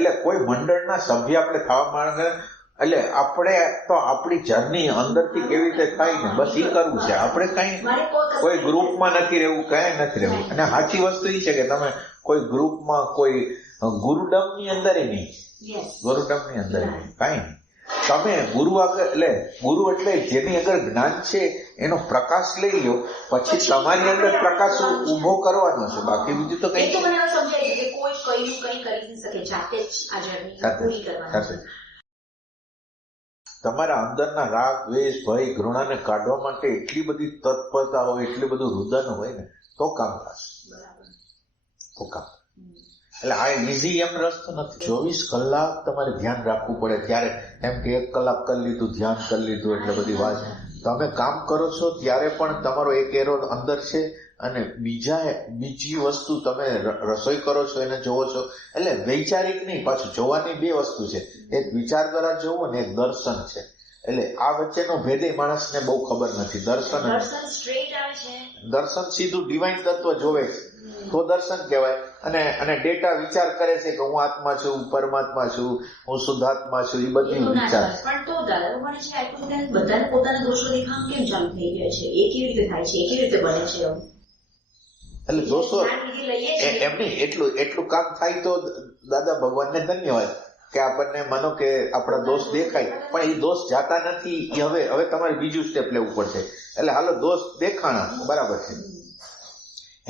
એટલે કોઈ મંડળના સભ્ય આપણે થવા માંગે એટલે આપણે તો આપણી જર્ની અંદરથી કેવી રીતે થાય ને બસ એ કરવું છે. આપણે કઈ કોઈ ગ્રુપમાં નથી રહેવું, કઈ નથી રહેવું. અને સાચી વસ્તુ એ છે કે તમે કોઈ ગ્રુપમાં કોઈ ગુરુડમની અંદર નહીં, ગુરુડમની અંદર નહીં, કઈ નહીં. તમે ગુરુ આગળ એટલે ગુરુ એટલે જેની આગળ જ્ઞાન છે એનો પ્રકાશ લઈ લો, પછી તમારી અંદર પ્રકાશ ઉભો કરવાનો છે. બાકી બીજું તો કઈ તમારા અંદરના રાગ, દ્વેષ, ભય, ઘૃણાને કાઢવા માટે એટલી બધી તત્પરતા હોય, એટલું બધું રુદન હોય ને તો કામ થશે, તો કામ. એટલે આ ઇઝી એમ રસ્તો નથી. 24 કલાક તમારે ધ્યાન રાખવું પડે. ત્યારે એમ કે 1 કલાક કરી લીધું, ધ્યાન કરી લીધું એટલે બધી વાત. તમે કામ કરો છો ત્યારે પણ તમારો એક એરો અંદર છે, અને બીજી વસ્તુ તમે રસોઈ કરો છો એને જોવો છો. એટલે વૈચારિક નહીં, પાછું જોવાની 2 વસ્તુ છે. એક વિચાર દ્વારા જોવું ને એક દર્શન છે. એટલે આ વચ્ચેનો ભેદ માણસને બહુ ખબર નથી. દર્શન સીધું ડિવાઇન તત્વ જોવે છે તો દર્શન કહેવાય. અને ડેટા વિચાર કરે છે કે હું આત્મા છું, પરમાત્મા છું, હું શુદ્ધાત્મા છું, એ બધી વિચાર. પણ તો દાદા મને છે આટલું બધાને પોતાના દોષો દેખાવા કેમ ચાલુ થઈ ગયા છે? એ કેવી રીતે થાય છે? એ કેવી રીતે બને છે? એટલે દોષો એમની એટલું કામ થાય તો દાદા ભગવાનને ધન્યવાદ કે આપણને માનો કે આપણા દોષ દેખાય, પણ એ દોષ જાતા નથી. એ હવે તમારે બીજું સ્ટેપ લેવું પડશે. એટલે હાલો દોષ દેખાણા બરાબર છે,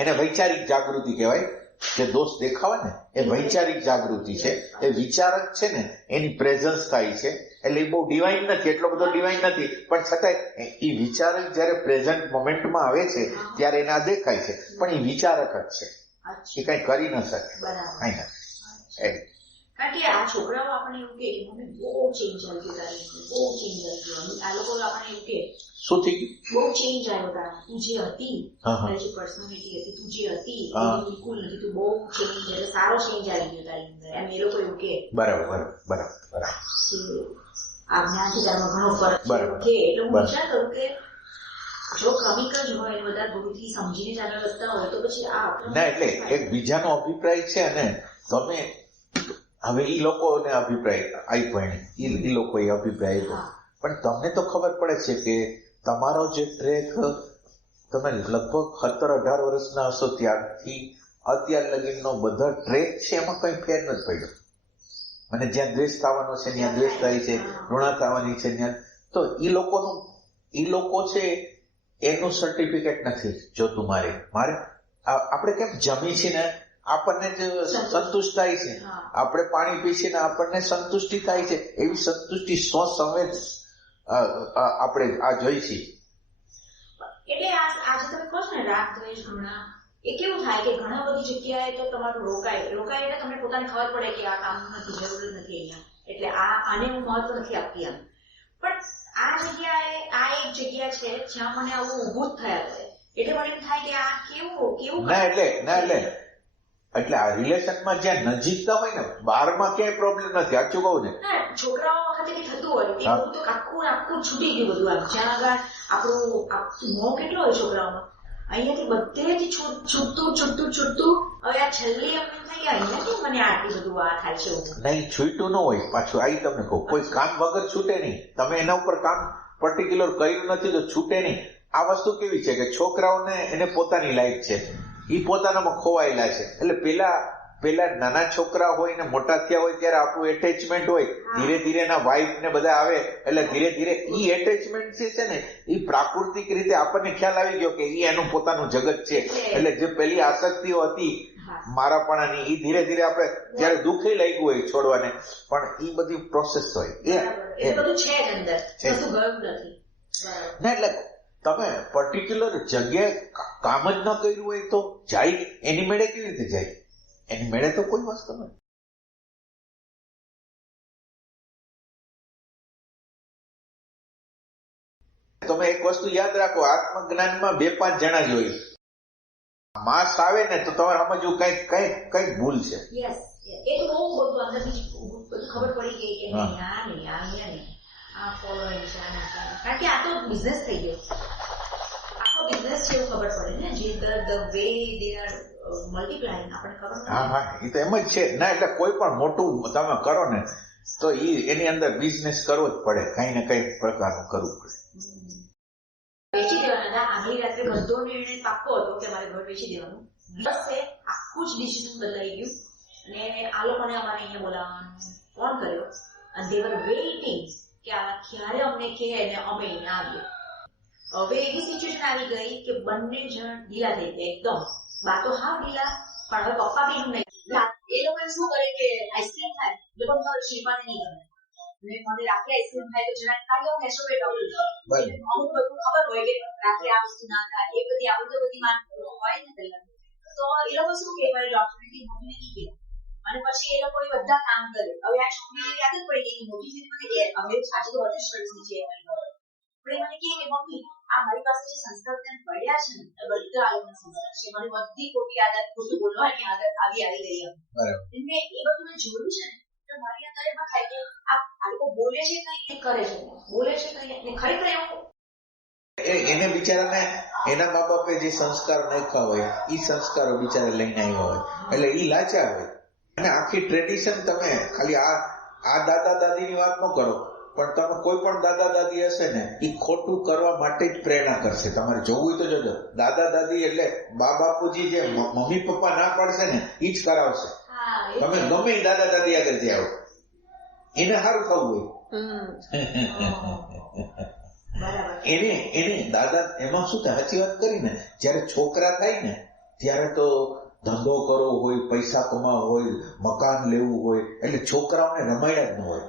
એને વૈચારિક જાગૃતિ કહેવાય. જે દોષ દેખાવે ને એ વૈચારિક જાગૃતિ છે. એ વિચારક છે ને એની પ્રેઝન્સ થાય છે. એટલે એ બહુ ડિવાઇન નથી, એટલો બધો ડિવાઇન નથી, પણ છતાંય એ વિચારક જયારે પ્રેઝન્ટ મોમેન્ટમાં આવે છે ત્યારે એને આ દેખાય છે. પણ એ વિચારક જ છે, એ કઈ કરી ન શકે, કઈ નથી. કારણ કે આ છોકરાઓ આપણે એવું કે મને બહુ ચેન્જ આવી ગયો, બહુ ચેન્જ આવી ગયો. આ લોકો આપણે એવું કે શું થઈ બહુ ચેન્જ આવ્યો તારા, તું જે હતી તારી જે પર્સનાલિટી હતી, તું જે હતી બિલકુલ નથી, તું બહુ ચેન્જ, એટલે સારો ચેન્જ આવી ગયો તારી અંદર. એમ એ લોકો એવું કે બરાબર બરાબર બરાબર આ જ્ઞાનથી તારમાં ઘણો ફરક છે. એટલે હું વિચાર કરું કે જો ક્રમિક જ હોય, બધા ગુરુથી સમજીને જ આગળ વધતા હોય તો પછી આ ના. એટલે એક બીજાનો અભિપ્રાય છે અને તમે હવે એ લોકોને અભિપ્રાય આપ્યો, એ લોકોએ અભિપ્રાય આપ્યો, પણ તમને તો ખબર પડે છે કે તમારો જે ટ્રેક તમે લગભગ 17-18 વર્ષના હશો ત્યારથી અત્યાર લગીનનો બધા ટ્રેક છે એમાં કઈ ફેર નથી પડ્યો. અને જ્યાં દ્વેષ થવાનો છે ત્યાં દ્વેષ થાય છે, ઋણા થવાની છે ત્યાં. તો એ લોકો છે એનું સર્ટિફિકેટ નથી જોતું. મારે આપણે કેમ જમી છીએ ને આપણને જ સંતુષ્ટ થાય છે, આપણે પાણી પી છીએ ને આપણને સંતુષ્ટિ થાય છે, એવી સંતુષ્ટિ સ્વસંવેદ આપણે આ જોઈ છીએ. એટલે આજે તમે કહો છો ને રાગ, દ્વેષ, ઘૃણા, એ કેવું થાય કે ઘણા બધી જગ્યાએ તો તમારું રોકાય એટલે તમને પોતાને ખબર પડે કે આ કામ નથી, જરૂર નથી અહીંયા, એટલે આને હું મહત્વ નથી આપતી એમ. પણ આ જગ્યાએ આ એક જગ્યા છે જ્યાં મને આવું ઊભું જ થયા કરે, એટલે મને એમ થાય કે આ કેવું ના. એટલે આ રિલેશનમાં જ્યાં નજીકતા હોય ને, બહારમાં ક્યાંય પ્રોબ્લેમ નથી. સાચું કહું ને, છોકરાઓ વખતે થતું હોય તે બધું તો આખું છૂટી ગયું બધું. આમ જ્યાં આગળ આપણું મોહ કેટલો હોય છોકરાઓમાં, અહીંયાથી બધેથી છૂટતું હવે આ છેલ્લી એમ થાય કે અહીંયા કેમ મને આટલું બધું આ થાય છે. નહીં, છૂટું ન હોય પાછું. આ તમને કહું, કોઈ કામ વગર છૂટે નહીં. તમે એના ઉપર કામ પર્ટિક્યુલર કર્યું નથી તો છૂટે નહીં. આ વસ્તુ કેવી છે કે છોકરાઓને એને પોતાની લાઈફ છે, એ પોતાનામાં ખોવાયેલા છે. એટલે પેલા નાના છોકરા હોય ને મોટા થયા હોય ત્યારે આપણું એટેચમેન્ટ હોય, ધીરે ધીરે એના વાઇફ ને બધા આવે એટલે ધીરે ધીરે ઈ એટેચમેન્ટ જે છે ને એ પ્રાકૃતિક રીતે આપણને ખ્યાલ આવી ગયો કે ઈ એનું પોતાનું જગત છે. એટલે જે પેલી આસક્તિઓ હતી મારાપણાની, એ ધીરે ધીરે આપણે જયારે દુઃખે લાગ્યું હોય છોડવાને, પણ એ બધી પ્રોસેસ હોય ના. એટલે તમે પર્ટિક્યુલર જગ્યાએ કામ જ ન કર્યું હોય તો જાય એની મેળે કેવી રીતે જાય? એની મેળે તો કોઈ વસ્તુ નથી. તમે એક વસ્તુ યાદ રાખો, આત્મજ્ઞાનમાં 2-5 જણા જ હોય. માસ આવે ને તો તમારે સમજવું કઈક ભૂલ છે. ખબર પડી ગઈ કે આ ફોલોઈંગ છે, કારણ કે આ તો બિઝનેસ થઈ ગયો, આખો બિઝનેસ છે એવું ખબર પડે ને, જે the way they are multiplying આપણને ખબર નથી. હા એ તો એમ જ છે ના. એટલે કોઈ પણ મોટું તમે કરો ને તો એની અંદર બિઝનેસ કરવો જ પડે, કઈ ને કઈ પ્રકારનું કરવું પડે. વેચી દેવાના હતા. આગલી રાત્રે બધો નિર્ણય પાક્કો હતો કે મારે ઘર વેચી દેવાનું. દિવસે આખું જ ડિસિઝન બદલાઈ ગયું અને આ લોકોને અમારે અહીંયા બોલાવવાનો ફોન કર્યો અને દે વર વેઇટિંગ કે આ ક્યારે અમને કહે અને અમે અહીંયા આવીએ. હવે એવી સિચ્યુએશન આવી ગઈ કે બંને જણ ઢીલા થઈ ગયા એકદમ. બા તો હાવ ઢીલા, પણ હવે પપ્પા બી નહીં. એ લોકોને શું કરે કે આઈસ્ક્રીમ ખાય, લોકો શિલ્પાને નહીં ગમે. મને રાત્રે આઈસ્ક્રીમ ખાય તો જરા ખાલી હું નેશો પેટ આવું. અમુક બધું ખબર હોય કે રાત્રે આ વસ્તુ ના થાય, એ બધી આવું તો બધી માન હોય ને પેલા. તો એ લોકો શું કહેવાય ડોક્ટરને મમ્મીને નહીં કહેવાય. અને પછી એ લોકો બધા કામ કરે. હવે આ છોકરીને આદત પડી ગઈ કે મોટી ફીર મને કે હવે આજે તો 32 વર્ષની છે. પણ મને કહે કે મમ્મી આ મારી પાસે જે સંસ્કાર પડ્યા છે ને બધા આ લોકોના સંસ્કાર છે. મને બધી ખોટી આદત, ખોટું બોલવાની આદત આવી ગઈ. એટલે એ બધું મેં જોયું છે ને તો મારી અંદર એમાં થાય કે આ લોકો બોલે છે કઈ કરે છે, બોલે છે કઈ ખરેખર એવું એને બિચારાને એના મા બાપે જે સંસ્કાર નાખ્યા હોય એ સંસ્કારો બિચારા લઈને આવ્યા હોય એટલે એ લાચાર હોય. અને આખી ટ્રેડિશન તમે ખાલી આ દાદા દાદીની વાત ન કરો, પણ તમે કોઈ પણ દાદા દાદી હશે ને એ ખોટું કરવા માટે જ પ્રેરણા કરશે. તમારે જોવું હોય તો જોજો. દાદા દાદી એટલે બા બાપુજી જે મમ્મી પપ્પા ના પાડશે ને એ જ કરાવશે. તમે ગમે દાદા દાદી આગળ જાઓ એને સારું થવું હોય. એને દાદા એમાં શું થાય, સાચી વાત કરીને જયારે છોકરા થાય ને ત્યારે તો ધંધો કરવો હોય, પૈસા કમાવા હોય, મકાન લેવું હોય એટલે છોકરાઓને રમાડ્યા જ ન હોય.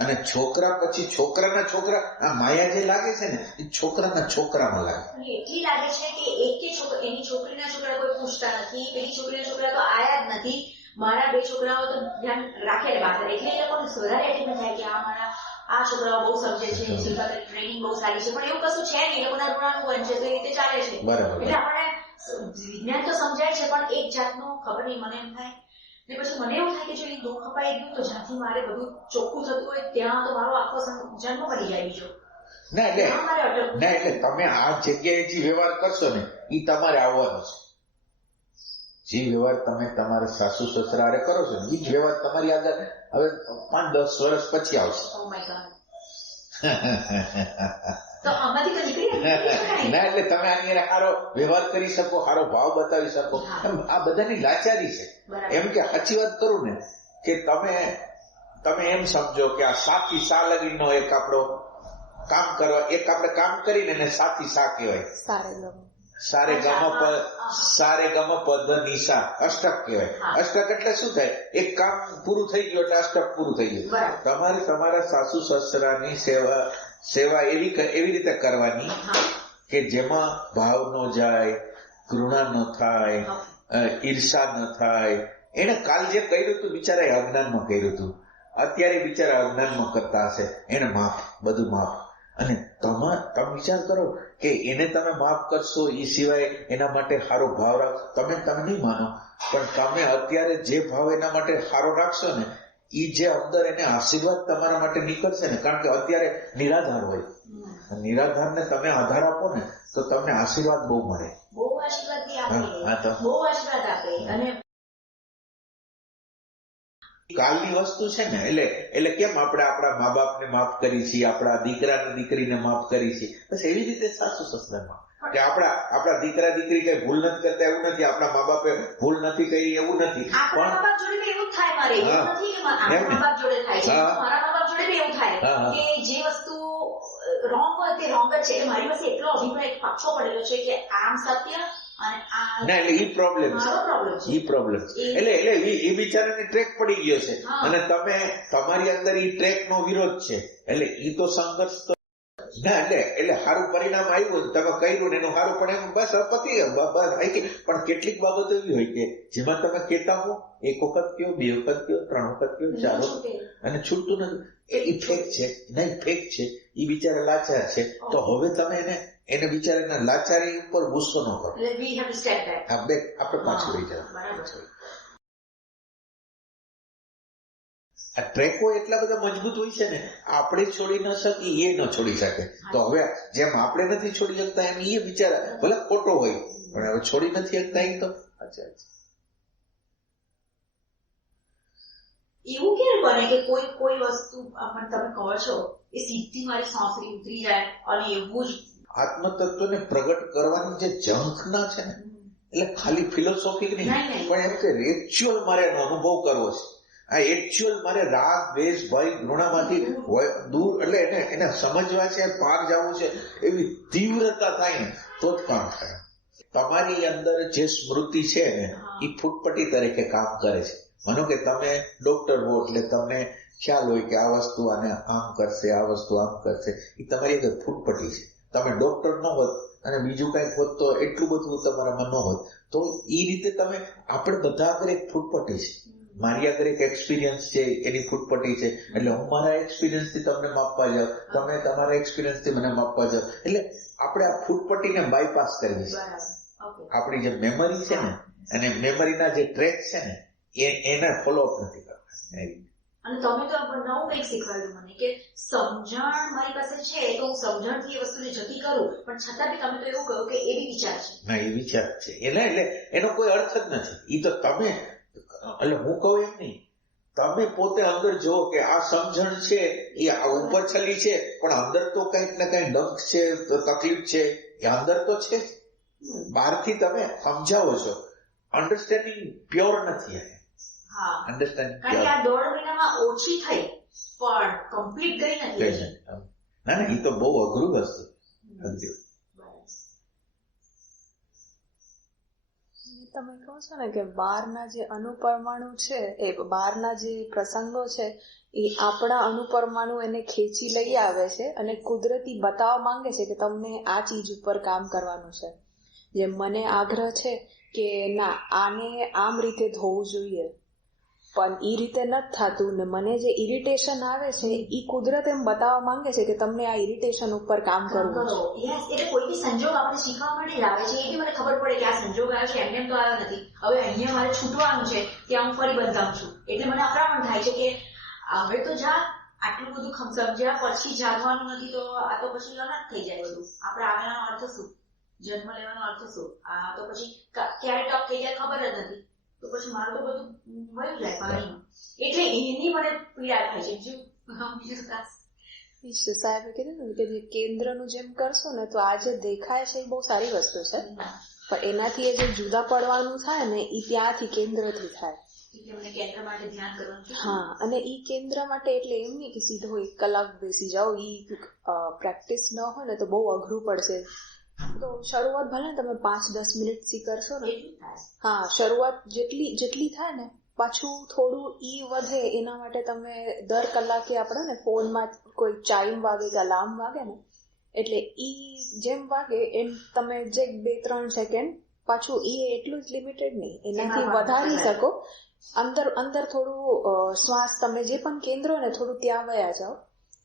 અને છોકરા પછી છોકરાના છોકરા આ માયા જે લાગે છે ને એ છોકરાના છોકરામાં લાગે. એટલી લાગે છે કે એક એની છોકરીના છોકરા કોઈ પૂછતા નથી, પેલી છોકરીના છોકરા તો આયા જ નથી. મારા બે છોકરાઓ તો ધ્યાન રાખે બહાર, એટલે એ લોકોને વધારે એટલી થાય કે આ છોકરાઓ બહુ સમજે છે, શિલ્પા ટ્રેનિંગ બહુ સારી છે. પણ એવું કશું છે નહીં, એ લોકોના ઋણાનું વન છે તો એ રીતે ચાલે છે. એટલે આપણે વિજ્ઞાન તો સમજાય છે પણ એક જાતનું ખબર નહીં મને એમ થાય. ને પછી મને એવું થાય કે જો એ દુઃખ અપાઈ ગયું તો જ્યાંથી મારે બધું ચોખ્ખું થતું હોય ત્યાં તો મારો આખો જન્મ પડી જાય બીજો. ના એટલે તમે આ જગ્યાએ જે વ્યવહાર કરશો ને એ તમારે આવવાનો છે. જે વ્યવહાર તમે તમારા સાસુ સસરારે કરો છો ને એ જ વ્યવહાર તમારી આગળ હવે 5-10 વર્ષ પછી આવશે. ના એટલે તમે આની સારો વ્યવહાર કરી શકો, સારો ભાવ બતાવી શકો. આ બધાની લાચારી છે. એમ કે સાચી વાત કરું ને કે તમે એમ સમજો કે આ સાથી સા લગીનો એક આપણો કામ કરવા, એક આપણે કામ કરીને એને સાથી સા કહેવાય. સારે ગમ પદ નિશા અષ્ટક કહેવાય. અષ્ટક એટલે શું થાય, એક કામ પૂરું થઈ ગયું એટલે અષ્ટક પૂરું થઈ ગયું. તમારે તમારા સાસુ સસરાની સેવા એવી રીતે કરવાની કે જેમાં ભાવ ન જાય, ઘૃણા ન થાય, ઈર્ષા ન થાય. એને કાલ જે કર્યું હતું બિચારા અજ્ઞાનમાં કર્યું હતું, અત્યારે બિચારા અજ્ઞાનમાં કરતા હશે. એને માફ, બધું માફ. અને તમે વિચાર કરો કે એને તમે માફ કરશો એ સિવાય એના માટે સારો ભાવ રાખશો. તમે નહીં માનો પણ તમે અત્યારે જે ભાવ એના માટે સારો રાખશો ને એ જે અંદર એને આશીર્વાદ તમારા માટે નીકળશે ને, કારણ કે અત્યારે નિરાધાર હોય, નિરાધારને તમે આધાર આપો ને તો તમને આશીર્વાદ બહુ મળે. બહુ આશીર્વાદ આપે. અને કાલની વસ્તુ છે ને એટલે કેમ આપણે આપણા મા બાપને માફ કરી છીએ, આપણા દીકરાને દીકરીને માફ કરી છીએ, બસ એવી રીતે સાસુ સસરામાં કે આપણા દીકરા દીકરી કઈ ભૂલ નથી કરતા એવું નથી, આપણા મા બાપે ભૂલ નથી કરી એવું નથી. પણ મા બાપ જોડે એવું થાય, મારે એવું નથી કે મારા મા બાપ જોડે થાય છે, મારા મા બાપ જોડે એવું થાય કે જે વસ્તુ રોંગ હોય તે રોંગ જ છે. મારી પાસે એટલો અભિપ્રાય પાછો પડેલો છે કે આમ સત્ય અને ના એટલે ઈ પ્રોબ્લેમ છે. એટલે એ બિચારાને ટ્રેક પડી ગયો છે અને તમે તમારી અંદર ઈ ટ્રેક નો વિરોધ છે. એટલે ઈ તો સંઘર્ષ તો ના એટલે સારું પરિણામ આવ્યું, તમે કર્યું ને એનું સારું પરિણામ બસ પતી પણ કેટલીક બાબતો એવી હોય કે જેમાં તમે કહેતા હો એક વખત કયો, 2 વખત કયો, 3 વખત કયો, 4 વખત અને છૂટતું નથી. એ ઇફેક્ટ છે, નહીં ફેક છે. એ બિચારા લાચાર છે તો હવે તમે એને બિચારાના લાચારી ઉપર ગુસ્સો ન કરો. આપણે પાછું રહી જાય. આ ટ્રેકો એટલા બધા મજબૂત હોય છે ને, આપણે છોડી ન શકીએ, એ ન છોડી શકે. તો હવે જેમ આપણે નથી છોડી શકતા એમ એ વિચાર ભલે ખોટો હોય પણ હવે છોડી નથી શકતા એ તો અચ્છા. એવું કેમ બને કે કોઈ વસ્તુ આપણને તમે કહો છો એ સીધી મારી સાંસરી ઉતરી જાય અને એવું જ આત્મતત્વને પ્રગટ કરવાની જે ઝંખના છે ને, એટલે ખાલી ફિલોસોફી નહીં પણ એમ કે એકચ્યુઅલ મારે એનો અનુભવ કરવો છે. આ એકચ્યુઅલ મારે રાગ, દ્વેષ, ભય, ઘૃણામાંથી દૂર એટલે એને સમજવા છે, પાર જવું છે, એવી તીવ્રતા થાય ને તો જ કામ થાય. તમારી અંદર જે સ્મૃતિ છે ને એ ફૂટપટ્ટી તરીકે કામ કરે છે. માનો કે તમે ડોક્ટર હો એટલે તમને ખ્યાલ હોય કે આ વસ્તુ આને આમ કરશે, આ વસ્તુ આમ કરશે, એ તમારી અંદર ફૂટપટ્ટી છે. તમે ડોક્ટર ન હોત અને બીજું કંઈક હોત તો એટલું બધું તમારામાં ન હોત. તો એ રીતે તમે આપણે બધા આગળ એક ફૂટપટ્ટી છે. મારી આગળ એક એક્સપિરિયન્સ છે, એની ફૂટપટ્ટી છે. એટલે હું મારા એક્સપિરિયન્સથી તમને માપવા જાઉં, તમે તમારા એક્સપિરિયન્સથી મને માપવા જાવ. એટલે આપણે આ ફૂટપટ્ટીને બાયપાસ કરવી છે. આપણી જે મેમરી છે ને અને મેમરીના જે ટ્રેક છે ને એને ફોલોઅપ નથી કરતા. અને તમે તો નવું કંઈક શીખવાડ્યું મને કે સમજણ મારી પાસે છે તો હું સમજણથી એ વસ્તુને જતી કરું, પણ છતાં બી તમે તો એવું કહ્યું કે એ બી વિચાર છે. ના, એ વિચાર છે એટલે એનો કોઈ અર્થ જ નથી. એ તો તમે એટલે હું કહું એમ નહીં, તમે પોતે અંદર જુઓ કે આ સમજણ છે એ ઉપર છલી છે પણ અંદર તો કંઈક ને કંઈક ડંખ છે, તકલીફ છે, એ અંદર તો છે. બહારથી તમે સમજાવો છો, અન્ડરસ્ટેન્ડિંગ પ્યોર નથી. અન્ડરસ્ટેન્ડિંગ કારણ કે આ 1.5 મહિનામાં ઓછી થઈ પણ કમ્પ્લીટ ગઈ નથી. ના, એ તો બહુ અઘરું વસ્તુ. તમે કહો છો ને કે બહારના જે અણુપરમાણુ છે, એ બહારના જે પ્રસંગો છે એ આપણા અણુપરમાણુ એને ખેંચી લઈ આવે છે અને કુદરતી બતાવવા માંગે છે કે તમને આ ચીજ ઉપર કામ કરવાનું છે. જેમ મને આગ્રહ છે કે ના આને આમ રીતે ધોવું જોઈએ, પણ એ રીતે નથી થતું ને મને જે ઇરિટેશન આવે છે એ કુદરત એમ બતાવવા માંગે છે કે તમને આ ઇરિટેશન ઉપર કામ કરવું છે. એટલે કોઈ બી સંજોગ આપણે શીખવા માટે જ આવે છે. એ બી મને ખબર પડે કે આ સંજોગ આવ્યો છે, એમને તો આવ્યો નથી. હવે અહીંયા મારે છૂટવાનું છે, ત્યાં હું ફરી બંધાવું છું. એટલે મને અકળામણ થાય છે કે હવે તો જા આટલું બધું સમજ્યા પછી જાગવાનું નથી તો આ તો પછી લનાટ થઈ જાય બધું. આપણે આગળનો અર્થ શું, જન્મ લેવાનો અર્થ શું, આ તો પછી ક્યારે ટપ થઈ જાય ખબર જ નથી. તો પછી મારું તો બધું વયું જાય પાણીમાં. એટલે એની મને પીડા થાય છે. બીજું સાહેબે કીધું ને કે જે કેન્દ્રનું જેમ કરશો ને તો આ જે દેખાય છે એ બહુ સારી વસ્તુ છે, પણ એનાથી એ જે જુદા પડવાનું થાય ને એ ત્યાંથી કેન્દ્રથી થાય. કેન્દ્ર માટે ધ્યાન કરવાનું. હા, અને ઈ કેન્દ્ર માટે એટલે એમ નહીં કે સીધો 1 કલાક બેસી જાઓ. ઈ પ્રેક્ટિસ ન હોય ને તો બહુ અઘરું પડશે. તો શરૂઆત ભલે તમે 5-10 મિનિટથી કરશો ને, હા, શરૂઆત જેટલી થાય ને પાછું થોડું ઈ વધે એના માટે તમે દર કલાકે આપણે ને ફોનમાં કોઈ ચાઇમ વાગે કે અલાર્મ વાગે ને, એટલે ઈ જેમ વાગે એમ તમે જે 2-3 સેકન્ડ પાછું ઈ એટલું જ લિમિટેડ નહીં, એનાથી વધારી શકો. અંદર થોડું શ્વાસ તમે જે પણ કેન્દ્ર ને થોડું ત્યાં વયા જાઓ.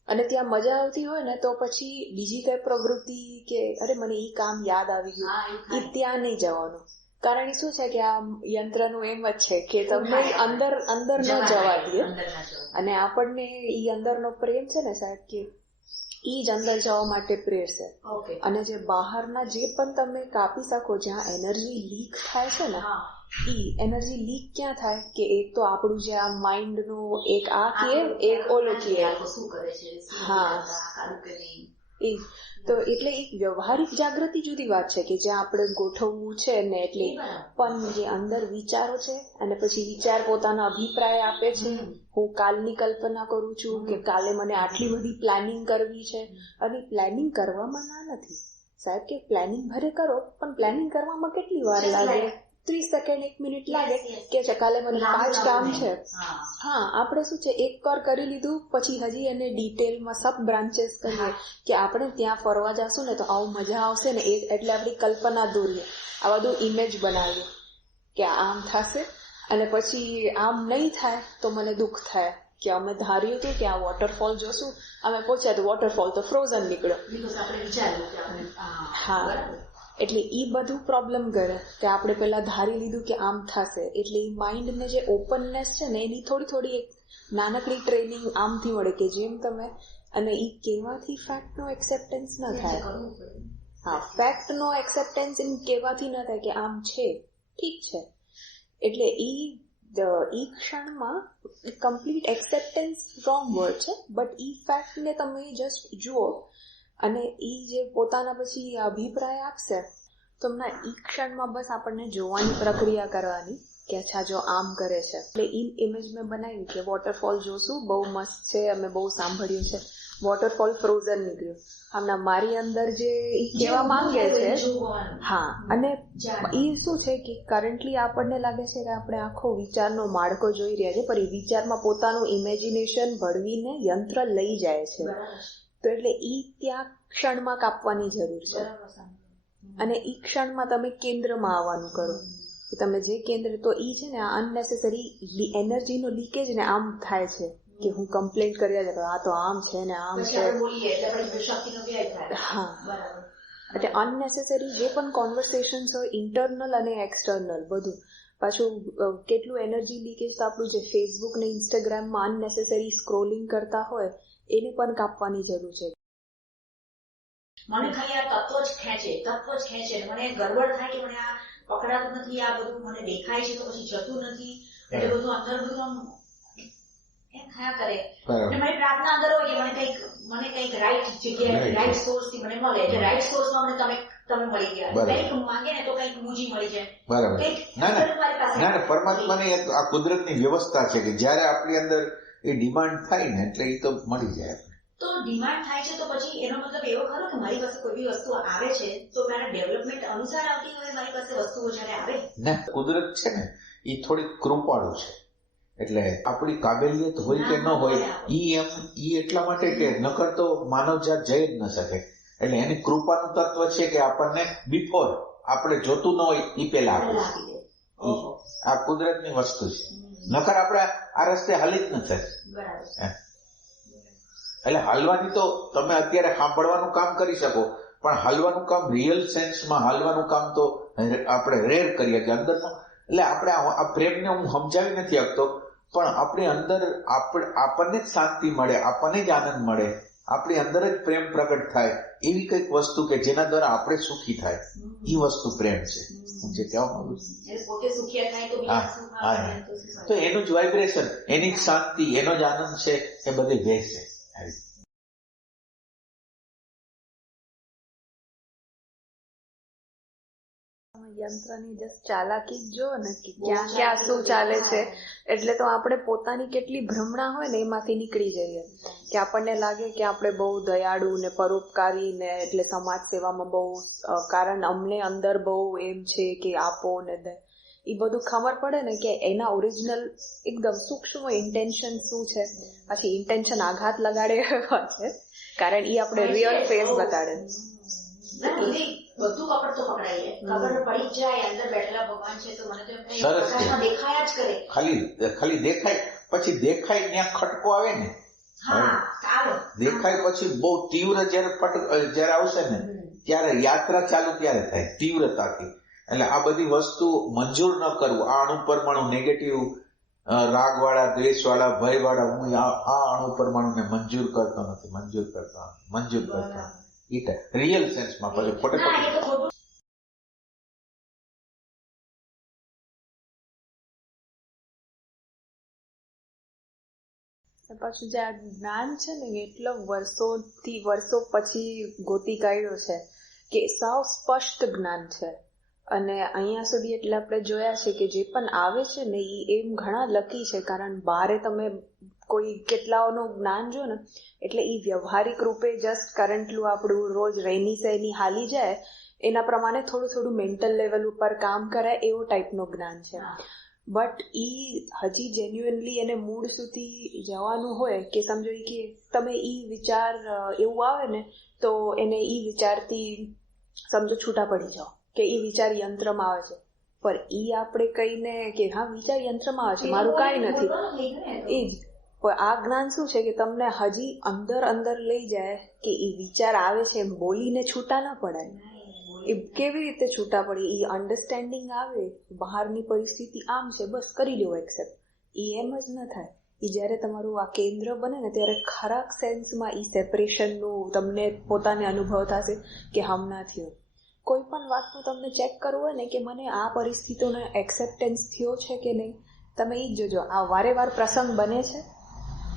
અને ત્યાં મજા આવતી હોય ને તો પછી બીજી કઈ પ્રવૃત્તિ કે અરે મને ઈ કામ યાદ આવી ગયું, એ ત્યાં નહીં જવાનું. કારણ એ શું છે કે આ યંત્રનું એમ જ છે કે તમને અંદર ન જવા દે. અને આપણને ઈ અંદરનો પ્રેમ છે ને સાહેબ કે ઈ જ અંદર જવા માટે પ્રેરશે. અને જે બહારના જે પણ તમે કાપી શકો જ્યાં એનર્જી લીક થાય છે ને, ઈ એનર્જી લીક ક્યાં થાય કે એક તો આપણું જે આ માઇન્ડ નું એક આ કીએ એક ઓલું કીએ. હા, એ તો એટલે એક વ્યવહારિક જાગૃતિ જુદી વાત છે કે જ્યાં આપણે ગોઠવવું છે ને, એટલે પણ જે અંદર વિચારો છે અને પછી વિચાર પોતાના અભિપ્રાય આપે છે. હું કાલની કલ્પના કરું છું કે કાલે મને આટલી બધી પ્લાનિંગ કરવી છે, અને પ્લાનિંગ કરવામાં ના નથી સાહેબ કે પ્લાનિંગ ભરે કરો પણ પ્લાનિંગ કરવામાં કેટલી વાર લાગે? 30 સેકન્ડ 1 મિનિટ લાગે કે કાલે મને 5 કામ છે. હા, આપણે શું છે એક કરી લીધું પછી હજી એને ડિટેલમાં સબ બ્રાન્ચેસ કરીએ કે આપણે ત્યાં ફરવા જશું ને તો આવું મજા આવશે ને, એટલે આપણી કલ્પના દોરીએ, આ બધું ઇમેજ બનાવીએ કે આમ થશે અને પછી આમ નહીં થાય તો મને દુઃખ થાય કે અમે ધાર્યું હતું કે આ વોટરફોલ જોશું, અમે પહોંચ્યા તો વોટરફોલ તો ફ્રોઝન નીકળ્યો. હા, એટલે ઈ બધું પ્રોબ્લેમ કરે કે આપણે પેલા ધારી લીધું કે આમ થશે, એટલે એ માઇન્ડને જે ઓપનનેસ છે ને એની થોડી થોડી એક નાનકડી ટ્રેનિંગ આમથી મળે કે જેમ તમે, અને ઈ કહેવાથી ફેક્ટનો એક્સેપ્ટન્સ ન થાય. હા, ફેક્ટનો એક્સેપ્ટન્સ એમ કહેવાથી ન થાય કે આમ છે, ઠીક છે. એટલે ઈ ક્ષણમાં કમ્પ્લીટ એક્સેપ્ટન્સ રોંગ વર્ડ છે, બટ ઈ ફેક્ટને તમે જસ્ટ જુઓ અને ઈ જે પોતાના પછી અભિપ્રાય આપશે તો ઈ ક્ષણમાં બસ આપણને જોવાની પ્રક્રિયા કરવાની કે અચ્છા જો આમ કરે છે. એટલે ઈ ઇમેજ મેં બનાવી કે વોટરફોલ જોશું, બહુ મસ્ત છે, અમે બહુ સાંભળ્યું છે, વોટરફોલ ફ્રોઝન નીકળ્યું. હમણાં મારી અંદર જે ઈ કહેવા માંગે છે, હા, અને ઈ શું છે કે કરન્ટલી આપણને લાગે છે કે આપણે આખો વિચારનો માળખો જોઈ રહ્યા છે, પણ એ વિચારમાં પોતાનું ઇમેજિનેશન ભળવીને યંત્ર લઈ જાય છે. તો એટલે ઈ ત્યાં ક્ષણમાં કાપવાની જરૂર છે, અને ઈ ક્ષણમાં તમે કેન્દ્રમાં આવવાનું કરો કે તમે જે કેન્દ્ર, તો ઈ છે ને આ અનનેસેસરી એનર્જીનો લીકેજ ને આમ થાય છે કે હું કમ્પ્લેન્ટ કર્યા છે આ તો આમ છે ને આમ છે. હા, એટલે અનનેસેસરી જે પણ કોન્વર્સેશન્સ હોય ઇન્ટરનલ અને એક્સટર્નલ બધું, પાછું કેટલું એનર્જી લીકેજ તો આપણું જે ફેસબુક ને ઇન્સ્ટાગ્રામમાં અનનેસેસરી સ્ક્રોલિંગ કરતા હોય એને પણ કાપવાની જરૂર છે. મને ખાલી આ તત્વ જ ખેંચે, મને ગડબડ થાય કે મને આ પકડાતું નથી, આ બધું મને દેખાય છે તો પછી જતું નથી, એટલે બધું અંદર બધું એમ થયા કરે. અને મારી પ્રાર્થના અંદર હોય કે મને કઈક રાઈટ જગ્યાએ રાઈટ સોર્સ થી મને મળે, એટલે રાઈટ સોર્સમાં મને તમે મળી ગયા. કઈક માંગે ને તો કઈક મૂજી મળી જાય. બરાબર. ના, પરમાત્માની આ કુદરતની વ્યવસ્થા છે કે જયારે આપણી અંદર એ ડિમાન્ડ થાય ને એટલે એ તો મળી જાય. તો ડિમાન્ડ થાય છે તો પછી એનો મતલબ એવો ખરો કે મારી પાસે કોઈ બી વસ્તુ આવે છે તો મારા ડેવલપમેન્ટ અનુસાર આવતી હોય મારી પાસે વસ્તુઓ જયારે આવે? ના, કુદરત છે ને એ થોડી કૃપાળુ છે, એટલે આપણી કાબેલિયત હોય કે ન હોય ઈ એટલા માટે કે નકર તો માનવજાત જઈ જ ન શકે. એટલે એની કૃપાનું તત્વ છે કે આપણને બિફોર આપણે જોતું ન હોય એ પેલા આપે. આ કુદરતની વસ્તુ છે, નકર આપણે આ રસ્તે હાલી જ ન થાય. એટલે હાલવાની તો તમે અત્યારે સાંભળવાનું કામ કરી શકો, પણ હાલવાનું કામ રિયલ સેન્સમાં હાલવાનું કામ તો આપણે રેર કરીએ કે અંદરનું. એટલે આપણે આ પ્રેમને હું સમજાવી નથી આપતો, પણ આપણી અંદર આપણને જ શાંતિ મળે, આપણને જ આનંદ મળે, આપણી અંદર જ પ્રેમ પ્રગટ થાય એવી કઈક વસ્તુ કે જેના દ્વારા આપણે સુખી થાય, એ વસ્તુ પ્રેમ છે. હું જે કહેવા માંગુ છું તો એનું જ વાઇબ્રેશન, એની જ શાંતિ, એનો જ આનંદ છે, એ બધી ભેસ છે. યંત્રની જસ્ટ ચાલાકી જ જો ને કે ક્યાં ક્યાં શું ચાલે છે, એટલે તો આપણે પોતાની કેટલી ભ્રમણા હોય ને એમાંથી નીકળી જઈએ કે આપણને લાગે કે આપણે બહુ દયાળુ ને પરોપકારી ને એટલે સમાજ સેવામાં બહુ, કારણ અમને અંદર બહુ એમ છે કે આપો ને દે, એ બધું ખબર પડે ને કે એના ઓરિજિનલ એકદમ સૂક્ષ્મ ઇન્ટેન્શન શું છે. પછી ઇન્ટેન્શન આઘાત લગાડે એવા છે, કારણ એ આપણે રિયલ ફેસ બતાડે. બધું કપડ તો પકડાય ખબર પડી જાય અંદર બેઠેલા ભગવાન છે તો મને તો દેખાયા જ કરે. ખાલી દેખાય, પછી દેખાય ત્યાં ખટકો આવે ને, દેખાય પછી બહુ તીવ્ર જયારે આવશે ને ત્યારે યાત્રા ચાલુ ત્યારે થાય તીવ્રતાથી. એટલે આ બધી વસ્તુ મંજૂર ન કરવું, આ અણુ પરમાણુ નેગેટિવ રાગ વાળા, દ્વેષ વાળા, ભય વાળા, હું આ અણુ પરમાણુને મંજૂર કરતો નથી. રિયલ સેન્સમાં પછી ખોટે પાછું જે આ જ્ઞાન છે ને એટલો વર્ષો પછી ગોતી કાઢ્યો છે કે સાવ સ્પષ્ટ જ્ઞાન છે. અને અહીંયા સુધી એટલે આપણે જોયા છે કે જે પણ આવે છે ને એ એમ ઘણા લકી છે, કારણ બારે તમે કોઈ કેટલાઓનું જ્ઞાન જો ને એટલે એ વ્યવહારિક રૂપે જસ્ટ કરંટલું આપણું રોજ રહેની સહેની હાલી જાય એના પ્રમાણે થોડું મેન્ટલ લેવલ ઉપર કામ કરાય એવો ટાઈપનું જ્ઞાન છે. બટ ઈ હજી જેન્યુઅનલી એને મૂળ સુધી જવાનું હોય કે સમજો કે તમે ઈ વિચાર એવું આવે ને તો એને ઈ વિચારથી સમજો છૂટા પડી જાઓ કે ઈ વિચાર યંત્રમાં આવે છે, પણ ઈ આપણે કહીને કે હા વિચાર યંત્રમાં આવે છે મારું કાંઈ નથી, એ જ. પણ આ જ્ઞાન શું છે કે તમને હજી અંદર લઈ જાય કે ઈ વિચાર આવે છે એમ બોલીને છૂટા ના પડાય. એ કેવી રીતે છૂટા પડે? એ અન્ડરસ્ટેન્ડિંગ આવે, બહારની પરિસ્થિતિ આમ છે, બસ કરી લો એક્સેપ્ટ. એ એમ જ ન થાય. એ જ્યારે તમારું આ કેન્દ્ર બને ને ત્યારે ખરા સેન્સમાં એ સેપરેશનનું તમને પોતાને અનુભવ થશે કે હમણાં થયો. કોઈ પણ વાતનું તમને ચેક કરવું હોય ને કે મને આ પરિસ્થિતિનો એક્સેપ્ટન્સ થયો છે કે નહીં, તમે એ જ જોજો. આ વારે વાર પ્રસંગ બને છે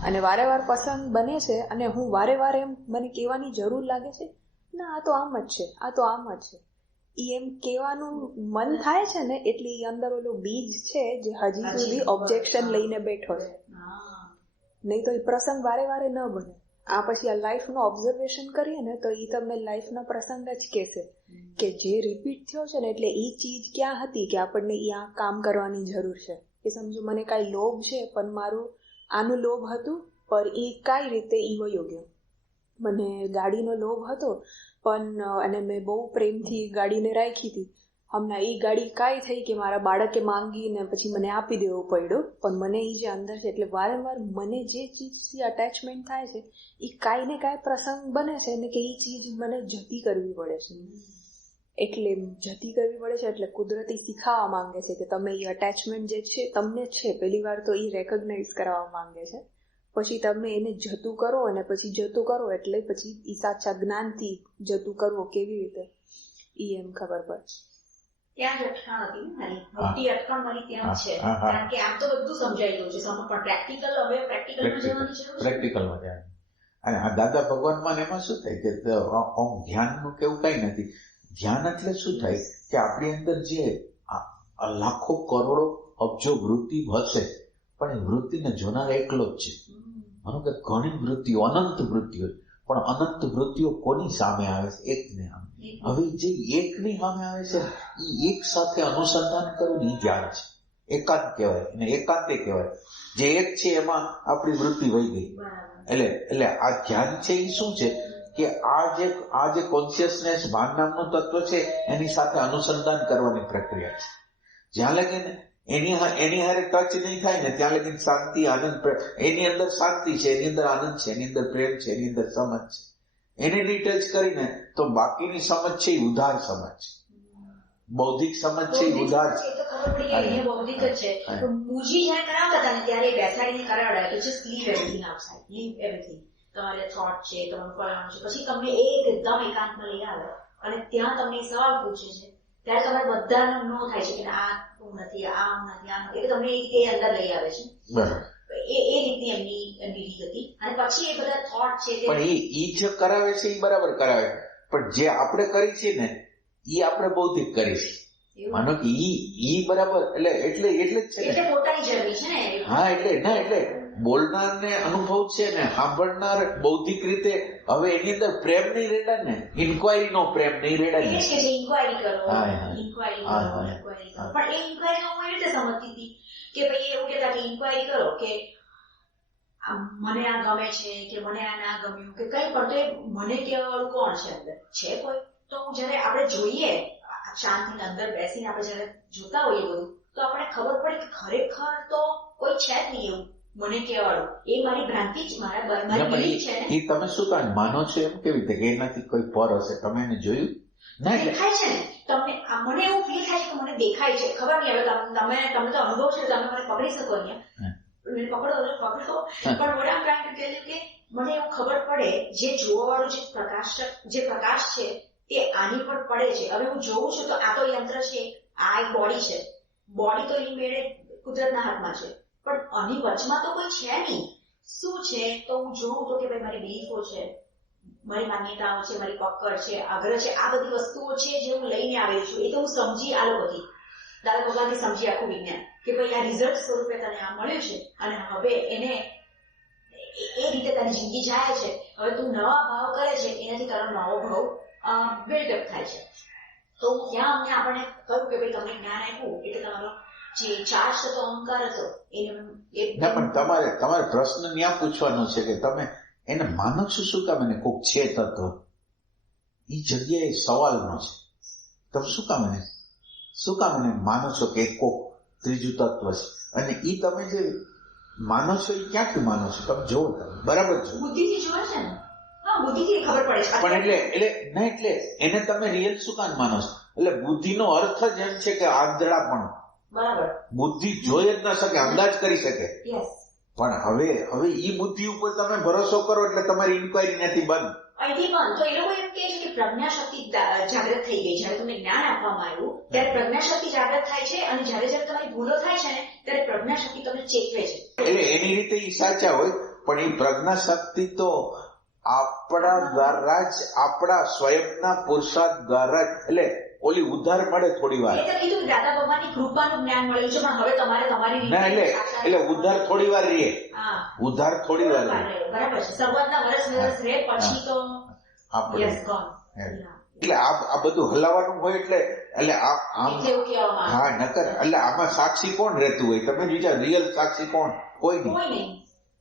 અને વારે વાર પ્રસંગ બને છે અને હું વારે વાર એમ મને કહેવાની જરૂર લાગે છે, ના આ તો આમ જ છે, આ તો આમ જ છે. એ એમ કહેવાનું મન થાય છે ને એટલે એ અંદર ઓલું બીજ છે જે હજી સુધી ઓબ્જેક્શન લઈને બેઠો છે. નહીં તો એ પ્રસંગ વારે વારે ન બને. આ પછી આ લાઈફનું ઓબ્ઝર્વેશન કરીએ ને તો એ તમને લાઈફના પ્રસંગ જ કહેશે કે જે રિપીટ થયો છે ને એટલે એ ચીજ ક્યાં હતી કે આપણને એ આ કામ કરવાની જરૂર છે. કે સમજો મને કાંઈ લોભ છે પણ મારું આનું લોભ હતું પણ એ કાંઈ રીતે એ વયો ગયો. મને ગાડીનો લોભ હતો પણ અને મેં બહુ પ્રેમથી ગાડીને રાખી હતી. હમણાં એ ગાડી કાંઈ થઈ કે મારા બાળકે માંગીને પછી મને આપી દેવું પડ્યું, પણ મને એ જે અંદર છે એટલે વારંવાર મને જે ચીજથી અટેચમેન્ટ થાય છે એ કાંઈ ને કાંઈ પ્રસંગ બને છે ને કે એ ચીજ મને જતી કરવી પડે છે. એટલે જતી કરવી પડે છે એટલે કુદરતી શીખાવા માંગે છે કે તમે એ અટેચમેન્ટ જે છે તમને છે, પહેલી વાર તો એ રેકોગ્નાઇઝ કરાવવા માંગે છે. પછી તમે એને જતું કરો અને પછી જતું કરો એટલે પછી એ સાચા જ્ઞાનથી જતું કરવું કેવી રીતે એ એમ ખબર પડે. ત્યાં જ અટકણ હતી ને મારી મોટી અટકણ મારી ત્યાં છે, કારણ કે આમ તો બધું સમજાઈ ગયું છે પણ પ્રેક્ટિકલ હવે પ્રેક્ટિકલમાં જવાની જરૂર છે. પ્રેક્ટિકલમાં જાય. અને આ દાદા ભગવાનમાં એમાં શું થાય કે ધ્યાનનું કેવું કઈ નથી. ધ્યાન એટલે શું થાય કે આપણી અંદર જે લાખો કરોડો અબજો વૃત્તિ હશે પણ એ વૃત્તિને જોનાર એકલો જ છે. માનો કે ઘણી વૃત્તિઓ, અનંત વૃત્તિઓ, પણ અનંત વૃત્તિઓ કોની સામે આવે છે? એકને સામે. હવે જે એકની સામે આવે છે એ એક સાથે અનુસંધાન કરવું એ ધ્યાન છે. એકાંત કહેવાય અને એકાંતે કહેવાય. જે એક છે એમાં આપણી વૃત્તિ વહી ગઈ. એટલે આ ધ્યાન છે એ શું છે કે આ જે કોન્શિયસનેસ ભાન નામનું તત્વ છે એની સાથે અનુસંધાન કરવાની પ્રક્રિયા છે. જ્યાં લગીને એની હારે ટચ નહીં થાય ને ત્યાં લગીને શાંતિ, આનંદ, એની અંદર શાંતિ છે, એની અંદર આનંદ છે, એની અંદર પ્રેમ છે, એની અંદર સમજ છે. એને ડિટેચ કરીને તો બાકીની સમજ છે એ ઉધાર સમજ છે. બૌદ્ધિક સમજ છે એ ઉધાર છે. બૌદ્ધિક જ છે. મુજી જ્યાં કરાવતા હતા ને ત્યારે બેસાડીને કરાવડાય કે just leave everything outside, leave everything. તમારે થોટ છે, તમારું ફળવાનું છે, પછી તમને એકદમ એકાંતમાં લઈ આવે અને ત્યાં તમને સવાલ પૂછે છે ત્યારે તમારે બધાનો નો થાય છે કે આ હું નથી, આ હું નથી, આ નથી, એટલે તમને એ રીતે અંદર લઈ આવે છે. એ રીતની એમની રીત હતી. અને પછી એ બધા થોટ છે પણ એ જે કરાવે છે એ બરાબર કરાવે, પણ જે આપણે કરી છે ને એ આપણે બૌદ્ધિક કરી છે. માનો કે ઈ બરાબર એટલે જ છે એટલે પોતાની જર્ની છે ને. હા, એટલે બોલનાર ને અનુભવ છે ને સાંભળનાર બૌદ્ધિક રીતે. હવે એની અંદર પ્રેમ નહીં રેડા ને, ઇન્ક્વાયરી નો પ્રેમ નહીં રેડા ને. ઇન્ક્વાયરી કરો. પણ એ ઇન્ક્વાયરી હું એવી રીતે સમજતી હતી કે ભાઈ એવું કહેતા કે ઇન્ક્વાયરી કરો કે મને આ ગમે છે કે મને આ ના ગમ્યું કે કઈ પણ, તો એ મને કહેવા વાળું કોણ છે અંદર? છે કોઈ? તો જયારે આપણે જોઈએ શાંતિની અંદર બેસીને આપણે જયારે જોતા હોઈએ બધું તો આપણે ખબર પડે કે ખરેખર તો કોઈ છે જ નહીં એવું મને કહેવાળું. એ મારી ભ્રાંતિ જ, મારી બિલીફ છે ને. એ તમે શું કામ માનો છો એમ કેવી રીતે કે એનાથી કોઈ પર હશે? તમે એને જોયું? દેખાય છે ને તમને? મને એવું ફીલ થાય છે કે મને દેખાય છે. ખબર નહીં હવે તમને તો અનુભવ છે, તમે મને પકડી શકો અહીંયા, પકડો પણ મને આમ ટ્રાય કે મને એવું ખબર પડે જે જોવા વાળું જે પ્રકાશ છે એ આની પર પડે છે. હવે હું જોઉં છું તો આ તો યંત્ર છે, આ એક બોડી છે, બોડી તો એ મેળે કુદરતના હાથમાં છે, પણ આની વચમાં તો કોઈ છે નહીં. શું છે? તો હું જોઉં તો કે ભાઈ મારી બિલીફો છે, મારી માન્યતાઓ છે, મારી પકડ છે, આગ્રહ છે, આ બધી વસ્તુઓ છે જે હું લઈને આવેલી છું. એ તો હું સમજી આ બધી દાદા ભગવાનથી સમજી આખું વિજ્ઞાન કે ભાઈ આ રિઝલ્ટ સ્વરૂપે તને આ મળ્યું છે અને હવે એને એ રીતે તારી જિંદગી જાય છે. હવે તું નવા ભાવ કરે છે એનાથી તારો નવો ભાવ બિલ્ડઅપ થાય છે. તો ત્યાં અમને આપણને કહ્યું કે ભાઈ તમને જ્ઞાન આપ્યું એટલે તમારો જે ચાર્જ થતો અહંકાર હતો એને પણ તમારે પ્રશ્ન ત્યાં પૂછવાનો છે કે તમે એને માનો છો શું કામ? એને કોક છે તત્વ એ જગ્યાએ સવાલનો છે. તમે શું કામ એને માનો છો કે કોક ત્રીજું તત્વ છે? અને એ તમે જે માનો છો એ ક્યાંથી માનો છો? તમે જોવો, તમે બરાબર છો, બુદ્ધિથી જોવે છે ને. બુદ્ધિથી ખબર પડે છે. પણ એટલે એને તમે રિયલ શું કામ માનો છો? એટલે બુદ્ધિનો અર્થ જ એમ છે કે આંધળાપણું. બરાબર. બુદ્ધિ જોઈ જ ન શકે, અંદાજ કરી શકે. યસ. પણ હવે ઈ બુદ્ધિ ઉપર તમે ભરોસો કરો એટલે તમારી ઇન્ક્વાયરી નથી બંધ. અહીંથી પણ તો એ લોકો એમ કહે છે કે પ્રજ્ઞાશક્તિ જાગૃત થઈ ગઈ. જ્યારે તમને જ્ઞાન આપવામાં આવ્યું ત્યારે પ્રજ્ઞાશક્તિ જાગૃત થાય છે, અને જ્યારે જ્યારે તમારી ભૂલો થાય છે ને ત્યારે પ્રજ્ઞાશક્તિ તમને ચેતવે છે. એટલે એની રીતે ઈ સાચા હોય, પણ એ પ્રજ્ઞા શક્તિ તો આપણા દ્વારા જ, આપણા સ્વયંના પુરુષાર્થ દ્વારા જ, એટલે ઓલી ઉધાર મળે થોડી વાર. એટલે કીધું કે દાદા ભગવાનની કૃપાનું જ્ઞાન મળ્યું છે, પણ હવે તમારે તમારી ના એટલે ઉધાર થોડી વાર રહે. હા, ઉધાર થોડી વાર રહે. બરાબર છે. શરૂઆતના વર્ષ રહે, પછી તો આપણે યસ ગોન. એટલે આ બધું હલાવવાનું હોય એટલે આમ એવું કહેવામાં હા નકર એટલે આમાં સાક્ષી કોણ રહેતું હોય? તમે વિચાર, રિયલ સાક્ષી કોણ? કોઈ નહીં. કોઈ નહીં.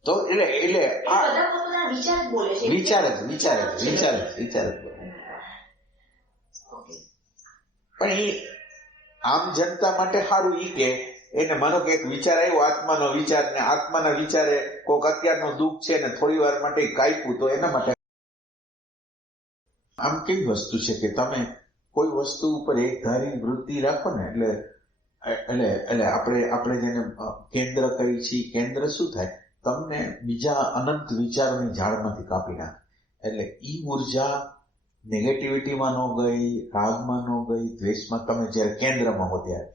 તો એટલે એ આ બધા પોતાના વિચાર જ બોલે છે. વિચાર જ બોલે. ઓકે. પણ એ આમ જનતા માટે સારું ઈ કે એને માનો કે એક વિચાર આવ્યો, આત્માનો વિચાર, ને આત્માના વિચારે કોઈક અત્યારનું દુઃખ છે ને થોડી વાર માટે કાપ્યું, તો એના માટે આમ કેવી વસ્તુ છે કે તમે કોઈ વસ્તુ ઉપર એક ધારી વૃત્તિ રાખો ને એટલે આપણે જેને કેન્દ્ર કહી છીએ, કેન્દ્ર શું થાય? તમને બીજા અનંત વિચારોની ઝાડમાંથી કાપી નાખે. એટલે ઈ ઉર્જા નેગેટિવિટીમાં ન ગઈ, રાગમાં ન ગઈ, દ્વેષમાં, તમે જયારે કેન્દ્રમાં હો ત્યારે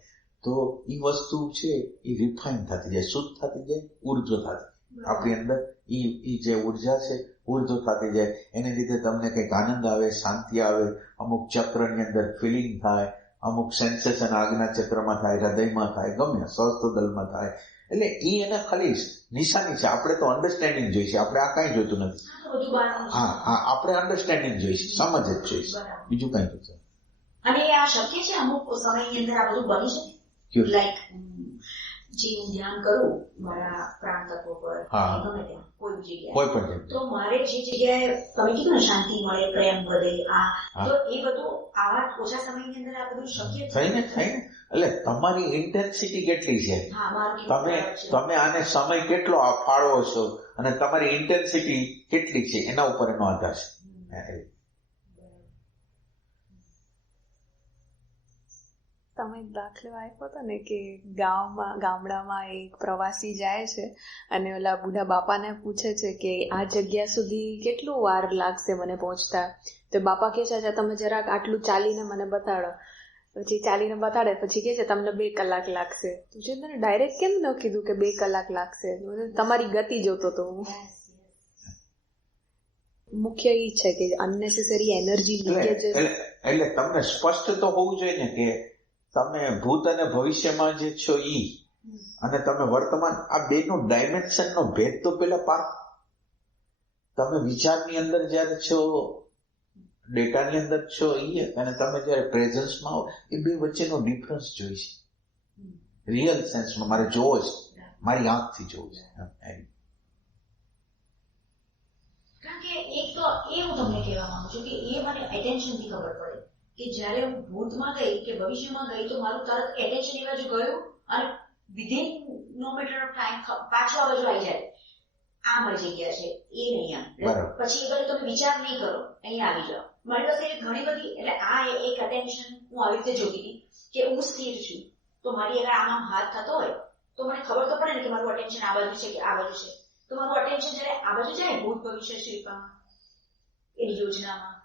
તો ઈ વસ્તુ છે એ રિફાઇન થતી જાય, શુદ્ધ થતી જાય, ઉર્જો થતી આપણી અંદર ઈ જે ઉર્જા છે ઉર્જો થતી જાય. એને લીધે તમને કંઈક આનંદ આવે, શાંતિ આવે, અમુક ચક્રની અંદર ફિલિંગ થાય, અમુક સેન્સેશન આજ્ઞા ચક્રમાં થાય, હૃદયમાં થાય, ગમે સહસ્ત્રદલમાં થાય. એટલે ઈ એના ખાલી નિશાની છે. આપણે તો અન્ડરસ્ટેન્ડિંગ જોઈશે, આપણે આ કાંઈ જોઈતું નથી. હા આપણે અન્ડરસ્ટેન્ડિંગ જોઈશે, સમજ જ જોઈશે, બીજું કઈ નથી. અને આ શક્ય છે અમુક સમયની અંદર આ બધું બની શકે? લાઈક જે હું ધ્યાન કરું મારા પ્રાણ તત્વો પર, ગમે ત્યાં કોઈ જગ્યાએ, કોઈ પણ જગ્યાએ, તો મારે જે જગ્યાએ તમે કીધું ને શાંતિ મળે, પ્રેમ વધે, તો એ બધું આવા ઓછા સમયની અંદર આ બધું શક્ય છે? થઈને એટલે તમારી ઇન્ટેન્સિટી કેટલી છે, તમે આને સમય કેટલો ફાળવો છો અને તમારી ઇન્ટેન્સિટી કેટલી છે એના ઉપર એનો આધાર છે. તમે દાખલો આપ્યો હતો ને કે ગામડામાં એક પ્રવાસી જાય છે અને ઓલા બુઢા બાપાને પૂછે છે કે આ જગ્યા સુધી કેટલું વાર લાગશે મને પહોંચતા? તો બાપા કહે છે તમે જરાક આટલું ચાલીને મને બતાડો. પછી ચાલીને બતાડે, પછી કહે છે તમને 2 કલાક લાગશે. તો છે તને ડાયરેક્ટ કેમ ન કીધું કે 2 કલાક લાગશે? તમારી ગતિ જોતો તો હું. મુખ્ય એ છે કે અનનેસેસરી એનર્જી લીકેજ. એટલે તમને સ્પષ્ટ તો હોવું જોઈએ ને કે તમે ભૂત અને ભવિષ્યમાં જે છો ઈ અને તમે વર્તમાન, આ બેનું ડાયમેન્શનનો ભેદ તો પેલા પાર. તમે વિચારની અંદર જયારે છો, ડેટાની અંદર છો ઈ, અને તમે જયારે પ્રેઝન્સમાં આવો, એ બે વચ્ચેનો ડિફરન્સ જોઈ છે. રિયલ સેન્સમાં મારે જોવો છે, મારી આંખથી જોવું છે. કારણ કે એક તો એ હું તમને કહેવા માંગુ છું કે એ મને એટેન્શનથી ખબર પડે કે જયારે હું ભૂતમાં ગઈ કે ભવિષ્યમાં ગઈ તો મારું તરત એટેન્શન એ બાજુ ગયું અને within no matter of time પાછું આ બાજુ આવી જાય. આ મારી જગ્યા છે, એ નહીં આમ. પછી એ બાજુ તમે વિચાર નહીં કરો, અહીંયા આવી જાઓ. મારી પાસે ઘણી બધી, એટલે આ એક અટેન્શન હું આવી રીતે જોતી હતી કે હું સ્થિર છું, તો મારી અગર આમ હાથ થતો હોય તો મને ખબર તો પડે ને કે મારું અટેન્શન આ બાજુ છે કે આ બાજુ છે. તો મારું અટેન્શન જયારે આ બાજુ જાય, ભૂત ભવિષ્ય શિલ્પમાં, એની યોજનામાં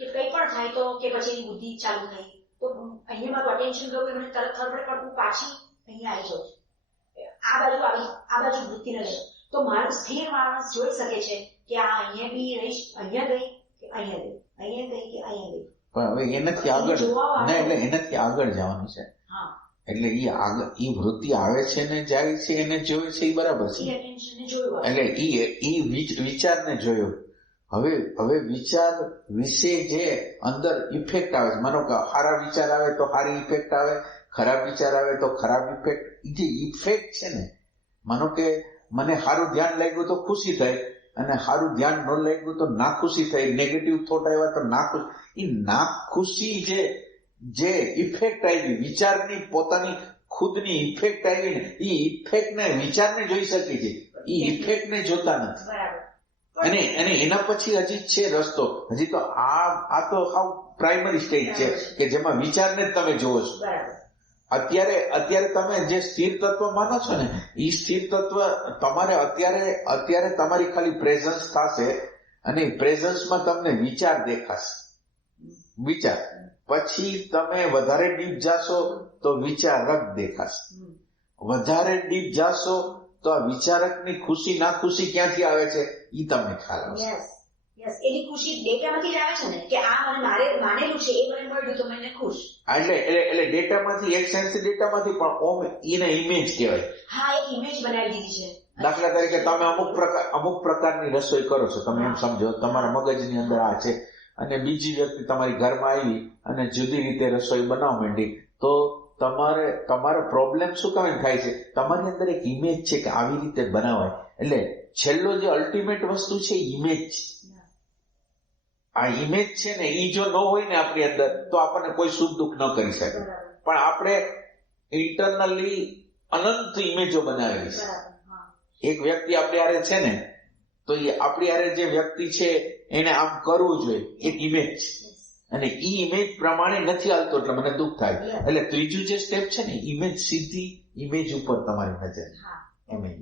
કે કંઈ પણ થાય તો, કે પછી એની બુદ્ધિ ચાલુ થઈ તો અહીંયા મારું અટેન્શન ગયું, મને તરત ખબર પડે, પણ હું પાછી અહીંયા આવી જાઉં, આ બાજુ વૃત્તિ ન જાય. તો મારું સ્થિર માણસ જોઈ શકે છે કે આ અહીંયા બી રહીશ, અહીંયા ગઈ કે અહીંયા ગઈ, અહીંયા ગઈ કે અહીંયા ગઈ. પણ હવે એનાથી આગળ એટલે એનાથી આગળ જવાનું છે. એટલે ઈ વૃત્તિ આવે છે ને જાય છે, એને જોયું છે, એ બરાબર છે. એટલે ઈ વિચારને જોયો. હવે વિચાર વિશે જે અંદર ઇફેક્ટ આવે છે, માનો કે સારા વિચાર આવે તો સારી ઇફેક્ટ આવે, ખરાબ વિચાર આવે તો ખરાબ ઇફેક્ટ. જે ઇફેક્ટ છે ને, માનો કે મને સારું ધ્યાન લાગ્યું તો ખુશી થઈ, અને સારું ધ્યાન ન લાગ્યું તો નાખુશી થઈ, નેગેટિવ થોટ આવ્યા તો નાખુશી જે ઇફેક્ટ આવી, વિચારની પોતાની ખુદની ઇફેક્ટ આવી ને, એ ઇફેક્ટ ને વિચારને જોઈ શકે છે, એ ઇફેક્ટ ને જોતા નથી. અને એના પછી હજી છે રસ્તો. હજી તો આ તો હાવ પ્રાઇમરી સ્ટેજ છે કે જેમાં વિચારને જ તમે જોવો છો. અત્યારે તમે જે સ્થિર તત્વ માનો છો ને, એ સ્થિર તત્વ તમારે અત્યારે તમારી ખાલી પ્રેઝન્સ થશે અને પ્રેઝન્સમાં તમને વિચાર દેખાશે. વિચાર પછી તમે વધારે ડીપ જાશો તો વિચારક દેખાશે. વધારે ડીપ જાશો તો આ વિચારકની ખુશી ના ખુશી ક્યાંથી આવે છે એ તમને ખ્યાલ આવશે. એની ખુશી ડેટામાંથી જ આવે છે ને, કે આ મને માનેલું છે, એ મને મળ્યું તો મને ખુશ. એટલે ડેટામાંથી, એક સેન્સ ડેટામાંથી પણ એને ઇમેજ કહેવાય. હા, એક ઇમેજ બનાવી દીધી છે. દાખલા તરીકે તમે અમુક પ્રકારની રસોઈ કરો છો, તમે એમ સમજો તમારા મગજની અંદર આ છે, અને બીજી વ્યક્તિ તમારી ઘરમાં આવી અને જુદી રીતે રસોઈ બનાવવા માંડી, તો તમારો પ્રોબ્લેમ શું કામ થાય છે? તમારી અંદર એક ઇમેજ છે કે આવી રીતે બનાવાય. એટલે છેલ્લો જે અલ્ટિમેટ વસ્તુ છે ઇમેજ છે. આ ઇમેજ છે ને, એ જો ન હોય ને આપણી અંદર તો આપણને કોઈ સુખ દુઃખ ન કરી શકે. પણ આપણે ઇન્ટરનલી અનંત ઇમેજો બનાવેલી છે. એક વ્યક્તિ આપણી હારે છે ને, તો એ આપણી હારે જે વ્યક્તિ છે એને આમ કરવું જોઈએ, એક ઇમેજ છે, અને ઈ ઇમેજ પ્રમાણે નથી હાલતો એટલે મને દુઃખ થાય. એટલે ત્રીજું જે સ્ટેપ છે ને, ઇમેજ, સીધી ઇમેજ ઉપર તમારી નજર. ઇમેજ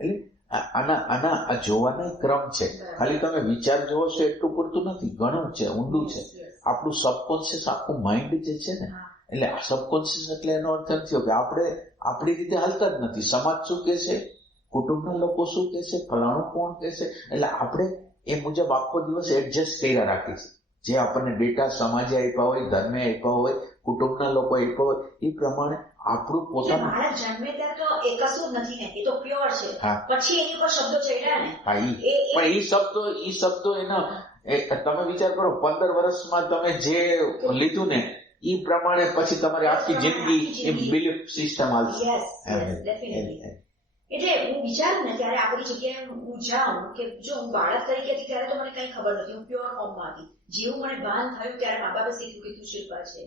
એટલે આના જોવાનો ક્રમ છે. ખાલી તમે વિચાર જોવો છો એટલું પૂરતું નથી, ઘણું છે, ઊંડું છે. આપણું સબકોન્શિયસ, આખું માઇન્ડ જે છે ને, એટલે સબકોન્શિયસ એટલે એનો અર્થ એમ થયો કે આપણે આપણી રીતે હાલતા જ નથી. સમાજ શું કે છે, કુટુંબના લોકો શું કે છે, ફલાણું કોણ કે છે, એટલે આપણે એ મુજબ આખો દિવસ એડજસ્ટ કર્યા રાખીએ છીએ. જે આપણને ડેટા સમાજે આપ્યા હોય, ધર્મે આપ્યા હોય, કુટુંબના લોકો આપ્યા હોય, એ પ્રમાણે આપણું પોતાનું. બાળક જન્મે ત્યારે તો એ કશું જ નથી ને, એ તો પ્યોર છે. પછી એની પર શબ્દો ચડ્યા ને, પણ એ શબ્દો એના તમે વિચાર કરો, 15 વર્ષમાં તમે જે લીધું ને એ પ્રમાણે પછી તમારી આખી જિંદગી એ બિલીફ સિસ્ટમ હાલશે. એટલે હું વિચારું ને ત્યારે આ બધી જગ્યાએ હું જાઉં કે જો હું બાળક તરીકે હતી ત્યારે તો મને કઈ ખબર નથી, હું પ્યોર ફોર્મમાં હતી. જેવું મને ભાન થયું ત્યારે મા બાપે શીખ્યું કે તું શિલ્પા છે,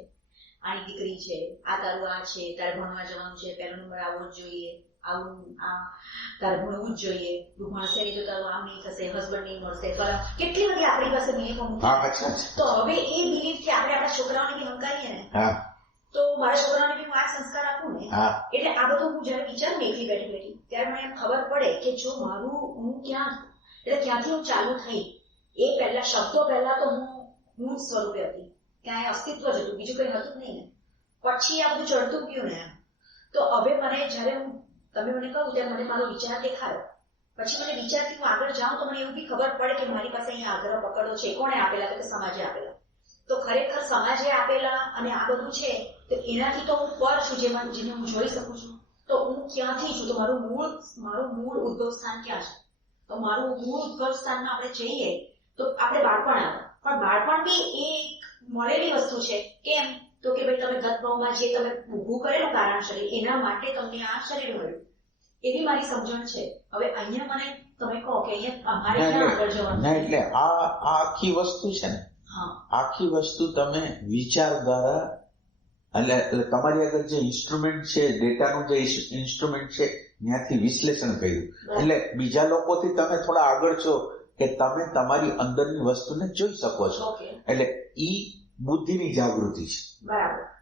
આની દીકરી છે, આ તારું આ છે, તારે ભણવા જવાનું છે, પહેલો નંબર આવવો જ જોઈએ, આવું આ તારે ભણવું જ જોઈએ, તું ભણશે નહીં તો તારું આમ નહીં થશે, હસબન્ડ નહીં મળશે, કેટલી બધી આપણી પાસે બિલીફો મૂકી. તો હવે એ બિલીફથી આપણે આપણા છોકરાઓને બી હંકારીએ ને, તો મારા છોકરાઓને બી હું આ સંસ્કાર આપું ને. એટલે આ બધું હું જયારે વિચારું ને એકલી બેઠી ત્યારે મને એમ ખબર પડે કે જો મારું હું ક્યાં, એટલે ક્યાંથી હું ચાલુ થઈ. એ પહેલા શબ્દો પહેલા તો હું જ સ્વરૂપે હતી, ક્યાંય અસ્તિત્વ જ હતું, બીજું કઈ હતું નહીં ને. પછી આ બધું ચડતું ગયું ને, તો હવે મને જયારે તમે મને કહું ત્યારે મને મારો વિચાર દેખાયો. પછી મને વિચારથી હું આગળ જાઉં તો મને એવું બી ખબર પડે કે મારી પાસે અહીંયા આગ્રહ પકડો છે. કોણે આપેલા? તો કે સમાજે આપેલા. તો ખરેખર સમાજે આપેલા અને આ બધું છે, તો એનાથી તો હું પર છું, જેને હું જોઈ શકું છું. તો હું ક્યાંથી છું? તો મારું મૂળ ઉદ્ભવ સ્થાન ક્યાં છે? તો મારું મૂળ ઉદ્ભવ સ્થાનમાં આપણે જઈએ તો આપણે બાળપણ આવે. પણ બાળપણ બી એ મળેલી વસ્તુ છે. કેમ? તો કે ભાઈ તમે ગતભાવમાં જે તમે ઊભું કરેલું કારણ શરીર, એના માટે તમને આ શરીર મળ્યું. એવી મારી સમજણ છે. હવે અહીંયા મને તમે કહો કે અહીંયા અમારે ક્યાં આગળ જવાનું? એટલે આ આખી વસ્તુ છે ને, આખી વસ્તુ તમે વિચાર દ્વારા, એટલે તમારી આગળ જે ઇન્સ્ટ્રુમેન્ટ છે, ડેટાનું જે ઇન્સ્ટ્રુમેન્ટ છે, ત્યાંથી વિશ્લેષણ કર્યું. એટલે બીજા લોકોથી તમે થોડા આગળ છો કે તમે તમારી અંદરની વસ્તુને જોઈ શકો છો. એટલે ઈ બુદ્ધિની જાગૃતિ છે.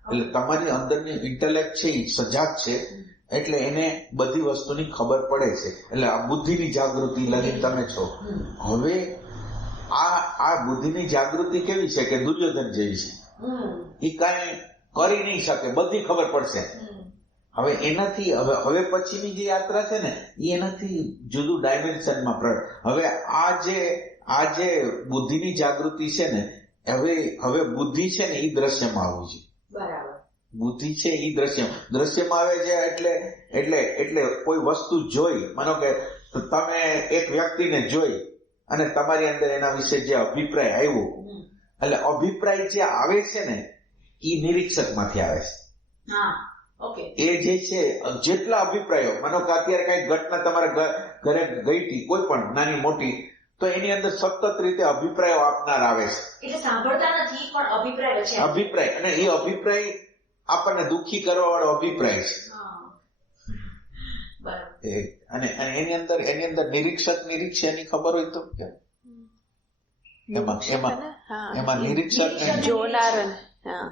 એટલે તમારી અંદરની ઇન્ટેલેક્ટ છે એ સજાગ છે, એટલે એને બધી વસ્તુની ખબર પડે છે. એટલે આ બુદ્ધિની જાગૃતિ લઈને તમે છો. હવે આ બુદ્ધિની જાગૃતિ કેવી છે કે દુર્યોધન જેવી છે. એ કાંઈ કરી નહીં શકે, બધી ખબર પડશે. હવે એનાથી હવે પછીની જે યાત્રા છે ને, એ એનાથી જુદું ડાયમેન્શનમાં. હવે આ જે બુદ્ધિની જાગૃતિ છે ને, હવે બુદ્ધિ છે ને એ દ્રશ્યમાં આવવું છે. બરાબર. બુદ્ધિ છે એ દ્રશ્યમાં આવે છે. એટલે કોઈ વસ્તુ જોઈ, માનો કે તમે એક વ્યક્તિને જોઈ અને તમારી અંદર એના વિશે જે અભિપ્રાય આવ્યો, એટલે અભિપ્રાય જે આવે છે ને એ નિરીક્ષક માંથી આવે છે. એ જે છે જેટલા અભિપ્રાયો, માનો કે અત્યારે કઈ ઘટના તમારા ઘરે ગઈ હતી, કોઈ પણ નાની મોટી, તો એની અંદર સતત રીતે અભિપ્રાયો આપનાર આવે છે. એટલે સાંભળતા નથી પણ અભિપ્રાય છે. અભિપ્રાય, અને એ અભિપ્રાય આપણને દુઃખી કરવા વાળો અભિપ્રાય છે. અને એની અંદર નિરીક્ષક નિરીક્ષે એની ખબર હોય તો એમાં નિરીક્ષક ને જોનાર અને હા.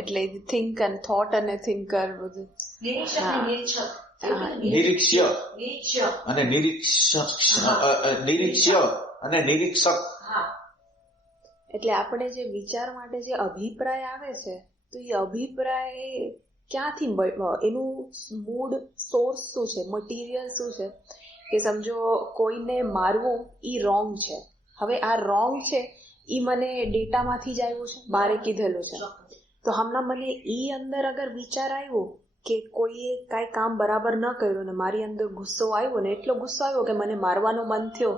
એટલે થિંક અને થોટ અને થિંકર બધું નિરીક્ષક અને નિરીક્ષક નિરીક્ષ્ય નિરીક્ષક અને નિરીક્ષ્ય અને નિરીક્ષક. હા એટલે આપણે જે વિચાર માટે જે અભિપ્રાય આવે છે તો એ અભિપ્રાય ક્યાંથી એનું મૂળ સોર્સ શું છે, મટીરિયલ શું છે? કે સમજો કોઈને મારવું ઈ રોંગ છે. હવે આ રોંગ છે ઈ મને ડેટામાંથી જ આવ્યું છે, બારે કીધેલું છે. તો હમણાં મને ઈ અંદર અગર વિચાર આવ્યો કે કોઈએ કાંઈ કામ બરાબર ન કર્યું ને મારી અંદર ગુસ્સો આવ્યો ને એટલો ગુસ્સો આવ્યો કે મને મારવાનો મન થયો.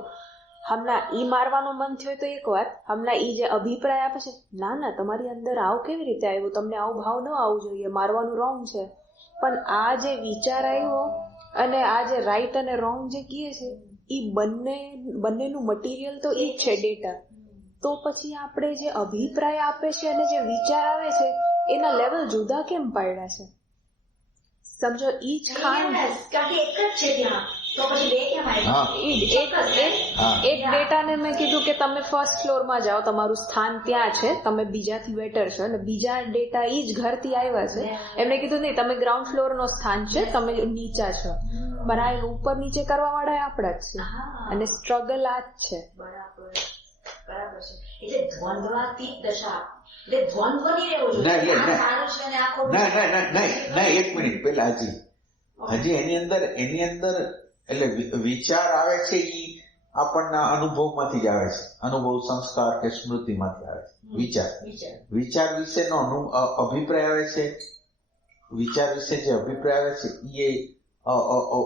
હમણાં ઈ મારવાનું મન થયો તો એક વાત, હમણાં ઈ જે અભિપ્રાય આપે છે, ના ના તમારી અંદર આવું કેવી રીતે આવ્યું, તમને આવો ભાવ ન આવવું જોઈએ, મારવાનું રોંગ છે. પણ આ જે વિચાર આવ્યો અને આ જે રાઈટ અને રોંગ જે કહે છે ઈ બંનેનું મટીરિયલ તો ઈ જ છે, ડેટા. તો પછી આપણે જે અભિપ્રાય આપે છે અને જે વિચાર આવે છે એના લેવલ જુદા કેમ પાડ્યા છે? સમજો ઈ જ ખાંડ કારણ કે એક જ છે ત્યાં, તો પછી બે કેમ આવ્યા? એક ડેટાને મેં કીધું કે તમે ફર્સ્ટ ફ્લોરમાં જાઓ, તમારું સ્થાન ત્યાં છે, તમે બીજાથી બેટર છો, અને બીજા ડેટા ઈ જ ઘરથી આવ્યા છે, એમને કીધું નહીં તમે ગ્રાઉન્ડ ફ્લોરનો સ્થાન છે, તમે નીચા છો. પણ આ ઉપર નીચે કરવા વાળા આપણા જ છે, અને સ્ટ્રગલ આ જ છે. બરાબર છે. એટલે દ્વંદ્વાતીત દશા, એટલે દ્વંદ્વ નહીં રહેવું જોઈએ. ના, આ સારું છે અને આ ખોટું છે. ના, એક મિનિટ પહેલા હજી એની અંદર એટલે વિચાર આવે છે ઈ આપણના અનુભવમાંથી જ આવે છે, અનુભવ, સંસ્કાર કે સ્મૃતિમાંથી આવે છે. વિચાર વિશેનો અભિપ્રાય આવે છે, વિચાર વિશે જે અભિપ્રાય આવે છે એ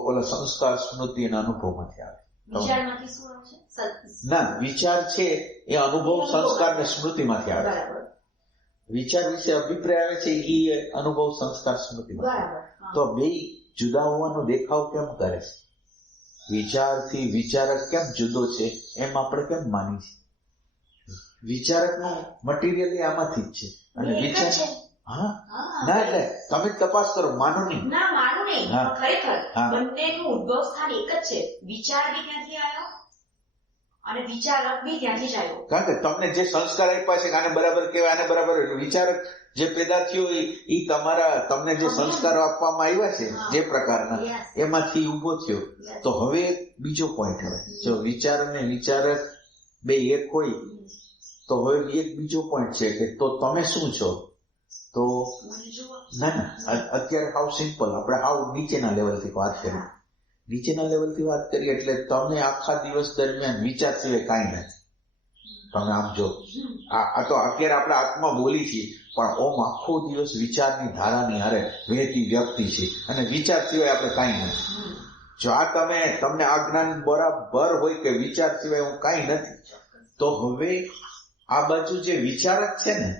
ઓલા સંસ્કાર, સ્મૃતિ અને અનુભવમાંથી આવે. વિચારમાંથી શું આવે છે? ના, વિચાર છે એ અનુભવ, સંસ્કાર ને સ્મૃતિમાંથી આવે છે. બરાબર. વિચાર વિશે અભિપ્રાય આવે છે એ અનુભવ, સંસ્કાર, સ્મૃતિમાંથી. બરાબર. તો બે જુદા હોવાનો દેખાવ કેમ કરે છે? વિચારથી વિચારક કેમ જુદો છે એમ આપણે કેમ માની છે? વિચારકનું મટીરિયલ આમાંથી જ છે, અને વિચાર ના, એટલે તમે જ તપાસ કરો, માનો નહીં. ના, માનું નહીં. હા. ખરેખર હા. બંનેનું ઉદ્ભવ સ્થાન એક જ છે. વિચાર બી ત્યાંથી આવ્યો અને વિચારક બી ત્યાંથી જ આવ્યો. કારણ કે તમને જે સંસ્કાર આપ્યા છે કે આને બરાબર કહેવાય, આને બરાબર, વિચારક જે પેદા થયો એ તમને જે સંસ્કારો આપવામાં આવ્યા છે જે પ્રકારના, એમાંથી ઉભો થયો. તો હવે બીજો પોઈન્ટ, હવે જો વિચાર અને વિચારક બે એક હોય તો હવે એક બીજો પોઈન્ટ છે કે તો તમે શું છો? તો ના, અત્યારે હાવ સિમ્પલ, આપણે હાવ નીચેના લેવલથી વાત કરીએ. નીચેના લેવલથી વાત કરીએ એટલે તમે આખા દિવસ દરમિયાન વિચાર સિવાય કાંઈ નથી. તમે આમ જો, આ તો અત્યારે આપણે આત્મા બોલી છીએ, પણ ઓમ આખો દિવસ વિચારની ધારાની હારે વહેતી વ્યક્તિ છે, અને વિચાર સિવાય આપણે કાંઈ નથી. જો આ તમને આ જ્ઞાન બરાબર હોય કે વિચાર સિવાય હું કાંઈ નથી, તો હવે આ બાજુ જે વિચારક છે ને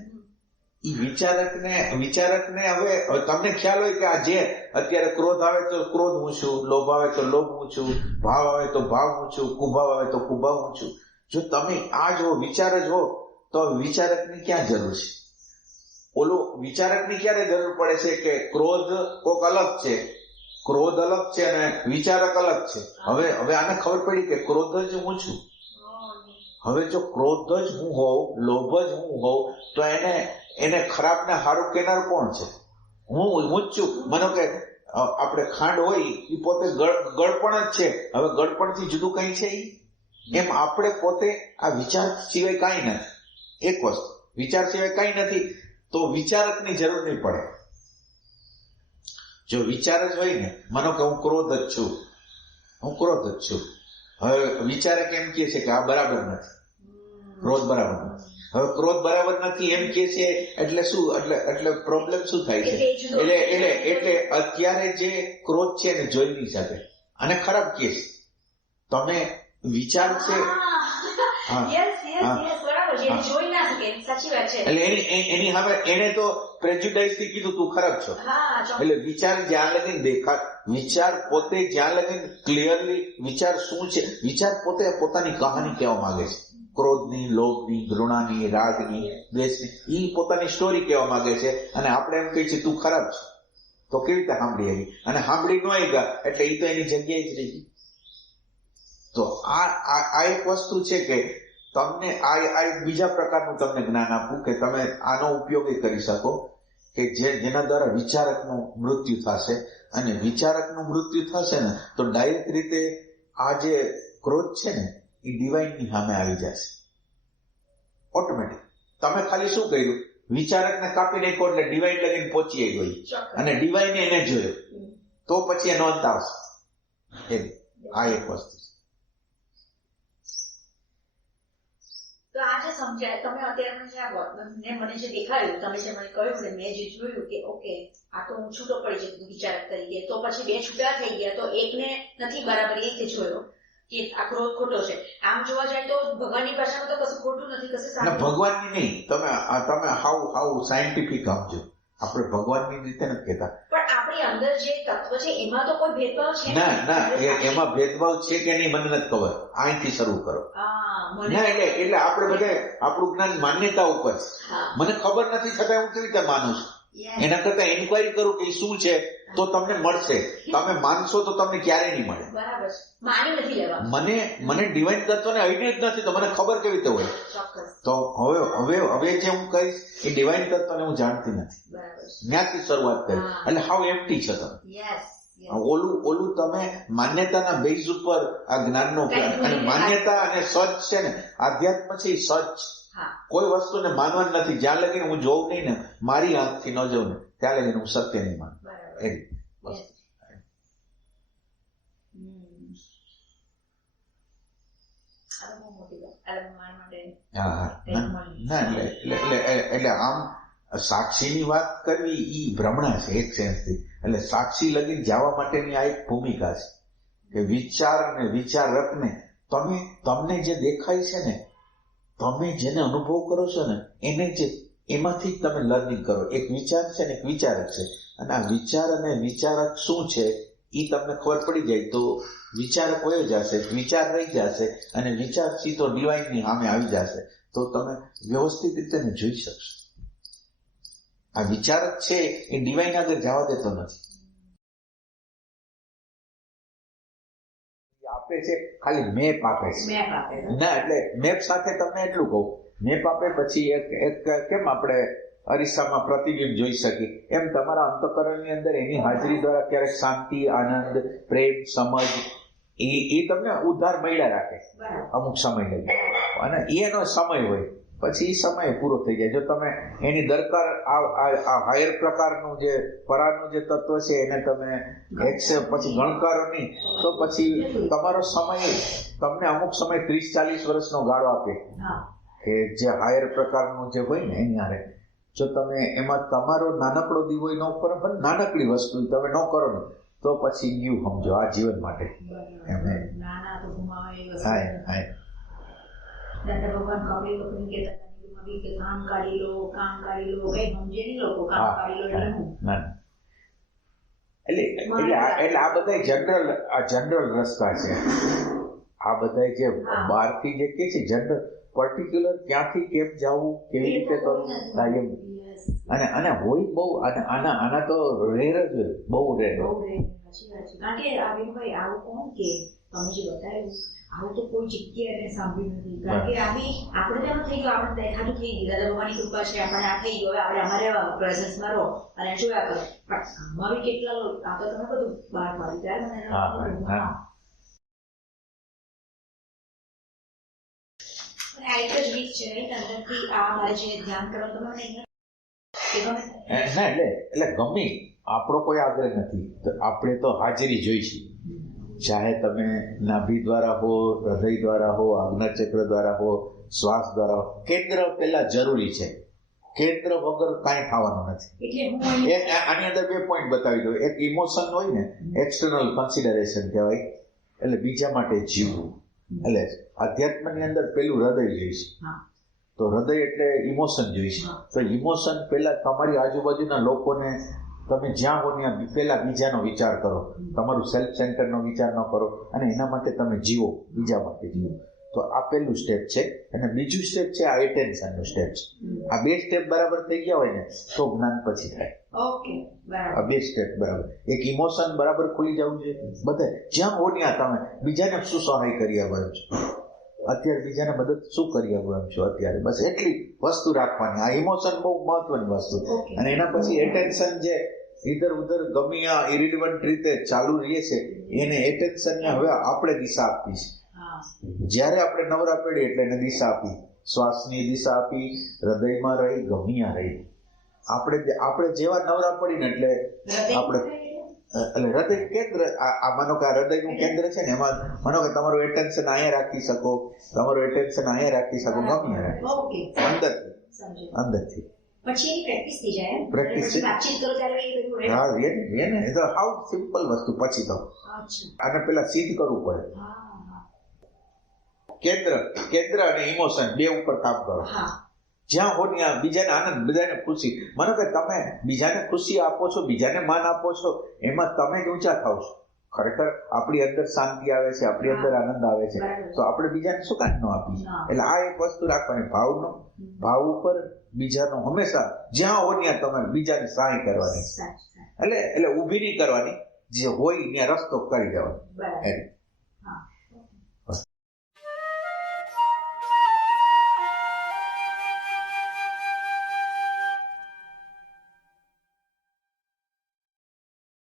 એ વિચારકને હવે તમને ખ્યાલ હોય કે આ જે અત્યારે ક્રોધ આવે તો ક્રોધ હું છું, લોભ આવે તો લોભ હું છું, ભાવ આવે તો ભાવ હું છું, કુભાવ આવે તો કુભાવ હું છું. જો તમે આ જો વિચાર જ હો તો વિચારકની ક્યાં જરૂર છે? ઓલો વિચારકની ક્યારે જરૂર પડે છે કે ક્રોધ કોક અલગ છે, ક્રોધ અલગ છે અને વિચારક અલગ છે. હવે આને ખબર પડી કે ક્રોધ જ હું છું. હવે જો ક્રોધ જ હું હોઉં, લોભ જ હું હોઉં, તો એને ખરાબ ને સારું કેનાર કોણ છે? હું જ છું. માનો કે આપણે ખાંડ હોય એ પોતે ગળપણ જ છે. હવે ગળપણથી જુદું કઈ છે એમ આપણે પોતે આ વિચાર સિવાય કાંઈ નથી. એક વસ્તુ, વિચાર સિવાય કાંઈ નથી, તો વિચારકની જરૂર નહીં પડે. જો વિચાર જ હોય ને, માનો કે હું ક્રોધ જ છું, હવે વિચારક એમ કહે છે કે આ બરાબર નથી, ક્રોધ બરાબર નથી. હવે ક્રોધ બરાબર નથી એમ કે છે એટલે શું? એટલે પ્રોબ્લેમ શું થાય છે? એટલે અત્યારે જે ક્રોધ છે એને જોઈ નહીં શકે, અને ખરાબ કે છે. તમે વિચાર છે એની સામે એને તો પ્રેજ્યુડાઇઝ થી કીધું તું ખરાબ છો. એટલે વિચાર જ્યાં લગીને વિચાર પોતે જ્યાં લગીને ક્લિયરલી વિચાર શું છે, વિચાર પોતે પોતાની કહાની કહેવા માંગે છે. ક્રોધની, લોભની, ઘૃણાની, રાગની, દ્વેષની, એ પોતાની સ્ટોરી કહેવા માંગે છે, અને આપણે એમ કહીએ છીએ તું ખરાબ છે. તો કેવી રીતે સાંભળી આવી? અને સાંભળી ન આવી એટલે એ તો એની જગ્યાએ જ રહી ગઈ. તો આ એક વસ્તુ છે કે તમને આ એક બીજા પ્રકારનું તમને જ્ઞાન આપું કે તમે આનો ઉપયોગ એ કરી શકો કે જેના દ્વારા વિચારકનું મૃત્યુ થશે, અને વિચારકનું મૃત્યુ થશે ને તો ડાયરેક્ટ રીતે આ જે ક્રોધ છે ને એ ડિવાઇનની સામે આવી જશે ઓટોમેટિક. તમે ખાલી શું કર્યું, વિચારકને કાપી નાખ્યો એટલે ડિવાઇન લગીને પહોંચી ગઈ, અને ડિવાઇને એને જોયો તો પછી એનો અંત આવશે. આ એક વસ્તુ. તો આ જે સમજાય તમે અત્યારે મને જે દેખાયું, તમે જે મને કહ્યું ને મેં જે જોયું કે ઓકે આ તો હું છૂટો પડી જતો વિચારક તરીકે, તો પછી બે છૂટા થઈ ગયા, તો એકને નથી બરાબર એ રીતે જોયો કે આ ક્રોધ ખોટો છે. આમ જોવા જાય તો ભગવાનની ભાષામાં તો કશું ખોટું નથી, કશું ભગવાનની નહીં. તમે હાઉ સાયન્ટિફિક સમજો, આપણે ભગવાનની રીતે નથી કહેતા, પણ આપણી અંદર જે તત્વ છે એમાં તો કોઈ ભેદભાવ છે ના. એમાં ભેદભાવ છે કે નહીં મને નથી ખબર. અહીંથી શરૂ કરો. ના એટલે આપણે બધા આપણું જ્ઞાન માન્યતા ઉપર છે. મને ખબર નથી છતાં હું કેવી રીતે માનું છું. એના કરતા એન્ક્વાયરી કરું કે શું છે તો તમને મળશે. તમે માનશો તો તમને ક્યારેય નહીં મળે. બરાબર, માની નથી લેવા. મને ડિવાઇન તત્વને આઈડિયા જ નથી તો મને ખબર કેવી રીતે હોય. તો હવે જે હું કહીશ એ ડિવાઇન તત્વને હું જાણતી નથી. ત્યાંથી શરૂઆત કરી એટલે હાવ એમ્પ્ટી છો તમે. ઓલું તમે માન્યતાના બેઝ ઉપર આ જ્ઞાનનો ઉપયોગ, અને માન્યતા અને સચ છે ને, આધ્યાત્મ છે એ સચ. કોઈ વસ્તુને માનવાની નથી જ્યાં લગીને હું જોઉં નહીં ને, મારી આંખથી ન જોઉં ને ત્યાં લગીને હું સત્ય નહીં માનું. એટલે આમ સાક્ષીની વાત કરવી ઈ ભ્રમણા છે એક સેન્સથી. એટલે સાક્ષી લગી જવા માટેની આ એક ભૂમિકા છે કે વિચાર ને વિચારકને તમને જે દેખાય છે ને, તમે જેને અનુભવ કરો છો ને એને જે એમાંથી તમે લર્નિંગ કરો. એક વિચાર છે ને એક વિચારક છે, અને આ વિચાર અને વિચારક શું છે એ તમને ખબર પડી જાય તો વિચારક વયો જશે, વિચાર રહી જશે, અને વિચાર સીધો ડિવાઇનની સામે આવી જશે તો તમે વ્યવસ્થિત રીતે જોઈ શકશો. આ વિચારક છે એ ડિવાઇન આગળ જવા દેતો નથી. આપે છે ખાલી મેપ આપે છે. ના એટલે મેપ સાથે તમને એટલું કહું, મેપ આપે પછી એક કેમ આપણે અરીસામાં પ્રતિબિંબ જોઈ શકીએ એમ તમારા અંતઃકરણની અંદર એની હાજરી દ્વારા ક્યારેક શાંતિ, આનંદ, પ્રેમ, સમજ એ તમને ઉદ્ધાર મળ્યા રાખે અમુક સમય લગી, અને એનો સમય હોય પછી એ સમય પૂરો થઈ જાય. જો તમે એની દરકાર આ હાયર પ્રકારનું જે પરાનું જે તત્વ છે એને તમે એક્સેપ્ટ પછી ગણકારો નહીં તો પછી તમારો સમય તમને અમુક સમય 30-40 વર્ષનો ગાળો આપે કે જે હાયર પ્રકારનું જે હોય ને એની હારે જો તમે એમાં તમારો નાનકડો દીવો ન કરો, પણ નાનકડી વસ્તુ તમે ન કરો ને તો પછી ગયું સમજો આ જીવન માટે. ભગવાન કબીર લોકોને કહેતા કે કામ કાઢી લો, કામ કાઢી લો, કઈ સમજે નહીં લોકો, કામ કાઢી લો એટલે આ બધા જનરલ રસ્તા છે. આ બધા જે બહારથી જે કે છે જનરલ પર્ટિક્યુલર ક્યાંથી કેમ જવું, કેવી રીતે કરવું એમ, અને હોય બહુ આના તો રેર જ હોય, બહુ રેર. કારણ કે આવિનભાઈ આવું કોણ કે તમે જે બતાવ્યું આવું તો કોઈ જગ્યાએ સાંભળ્યું નથી. કારણ કે આપણે તેમ થઈ ગયું, આપણે દેખાતું થઈ ગયું, દાદા ભગવાનની કૃપા છે, આપણે આ થઈ ગયું, હવે આપણે અમારે પ્રેઝન્સમાં રહો અને જોયા કરો. પણ આમાં બી કેટલા આ તો તમે બધું બહાર પાડ્યું ત્યારે મને આ એક જ રીત છે અંદરથી આ મારે જે ધ્યાન કરવાનું તમને એટલે ગમે આપણો કોઈ આગ્રહ નથી, આપણે તો હાજરી જોઈશું. ચાહે તમે નાભી દ્વારા હો, હૃદય દ્વારા હો, આજ્ઞાચક્ર દ્વારા હો, શ્વાસ દ્વારા હો, કેન્દ્ર પેલા જરૂરી છે. કેન્દ્ર વગર કાંઈ થવાનું નથી. આની અંદર 2 પોઈન્ટ બતાવી દઉં. એક ઇમોશન હોય ને, એક્સટર્નલ કન્સિડરેશન કહેવાય, એટલે બીજા માટે જીવવું. એટલે અધ્યાત્મની અંદર પેલું હૃદય જોઈશે, તો હૃદય એટલે ઇમોશન જોઈશે. તો ઇમોશન પેલા તમારી આજુબાજુના લોકોને તમે જ્યાં હો ત્યાં પહેલા બીજાનો વિચાર કરો, તમારું સેલ્ફ સેન્ટરનો વિચાર ન કરો, અને એના માટે તમે જીવો, બીજા માટે જીવો. તો આ પહેલું સ્ટેપ છે. અને બીજું સ્ટેપ છે આ એટેન્શનનું સ્ટેપ છે. આ 2 સ્ટેપ બરાબર થઈ ગયા હોય ને તો જ્ઞાન પછી થાય. આ 2 સ્ટેપ બરાબર. એક ઇમોશન બરાબર ખુલી જવું જોઈએ બધે, જ્યાં હો ત્યાં તમે બીજાને શું સહાય કરી આવવાનું છે. અત્યારે બીજાને મદદ શું કરી શકું એમ છું અત્યારે, બસ એટલી વસ્તુ રાખવાની. આ ઇમોશન બહુ મહત્વની વસ્તુ. અને એના પછી એટેન્શન જે ઇધર ઉધર ગમ્યા ઇરિલિવન્ટ રીતે ચાલુ રહે છે, એને એટેન્શનને હવે આપણે દિશા આપી છે. જ્યારે આપણે નવરા પડીએ એટલે એને દિશા આપી, શ્વાસની દિશા આપી, હૃદયમાં રહી, ગમ્યા રહી. આપણે જેવા નવરા પડીને એટલે આપણે હૃદય કેન્દ્ર, આ માનો કે આ હૃદયનું કેન્દ્ર છે ને, એમાં માનો કે તમારું એટેન્શન અહીંયા રાખી શકો, તમારું એટેન્શન અહીંયા રાખી શકો, ગમ્યા રાખી અંદરથી. પછી એની પ્રેક્ટિસ થઈ જાય. પ્રેક્ટિસ છે. વાતચીત કરો ત્યારે હા, એને એ તો હાવ સિમ્પલ વસ્તુ. પછી તો આને પેલા સિદ્ધ કરવું પડે. કેન્દ્ર અને ઇમોશન બે ઉપર કામ કરો. જ્યાં હો ત્યાં બીજાને આનંદ, બધાને ખુશી. માનો કે તમે બીજાને ખુશી આપો છો, બીજાને માન આપો છો, એમાં તમે જ ઊંચા થાવ છો. ખરેખર આપણી અંદર શાંતિ આવે છે, આપણી અંદર આનંદ આવે છે, તો આપણે બીજાને શું કામ ન આપીએ? એટલે આ એક વસ્તુ રાખવાની, ભાવ ઉપર બીજાનો હંમેશા જ્યાં હોય ત્યાં તમે બીજાની સહાય કરવાની. એટલે ઊભી નહીં કરવાની, જે હોય ત્યાં રસ્તો કરી દેવાનો.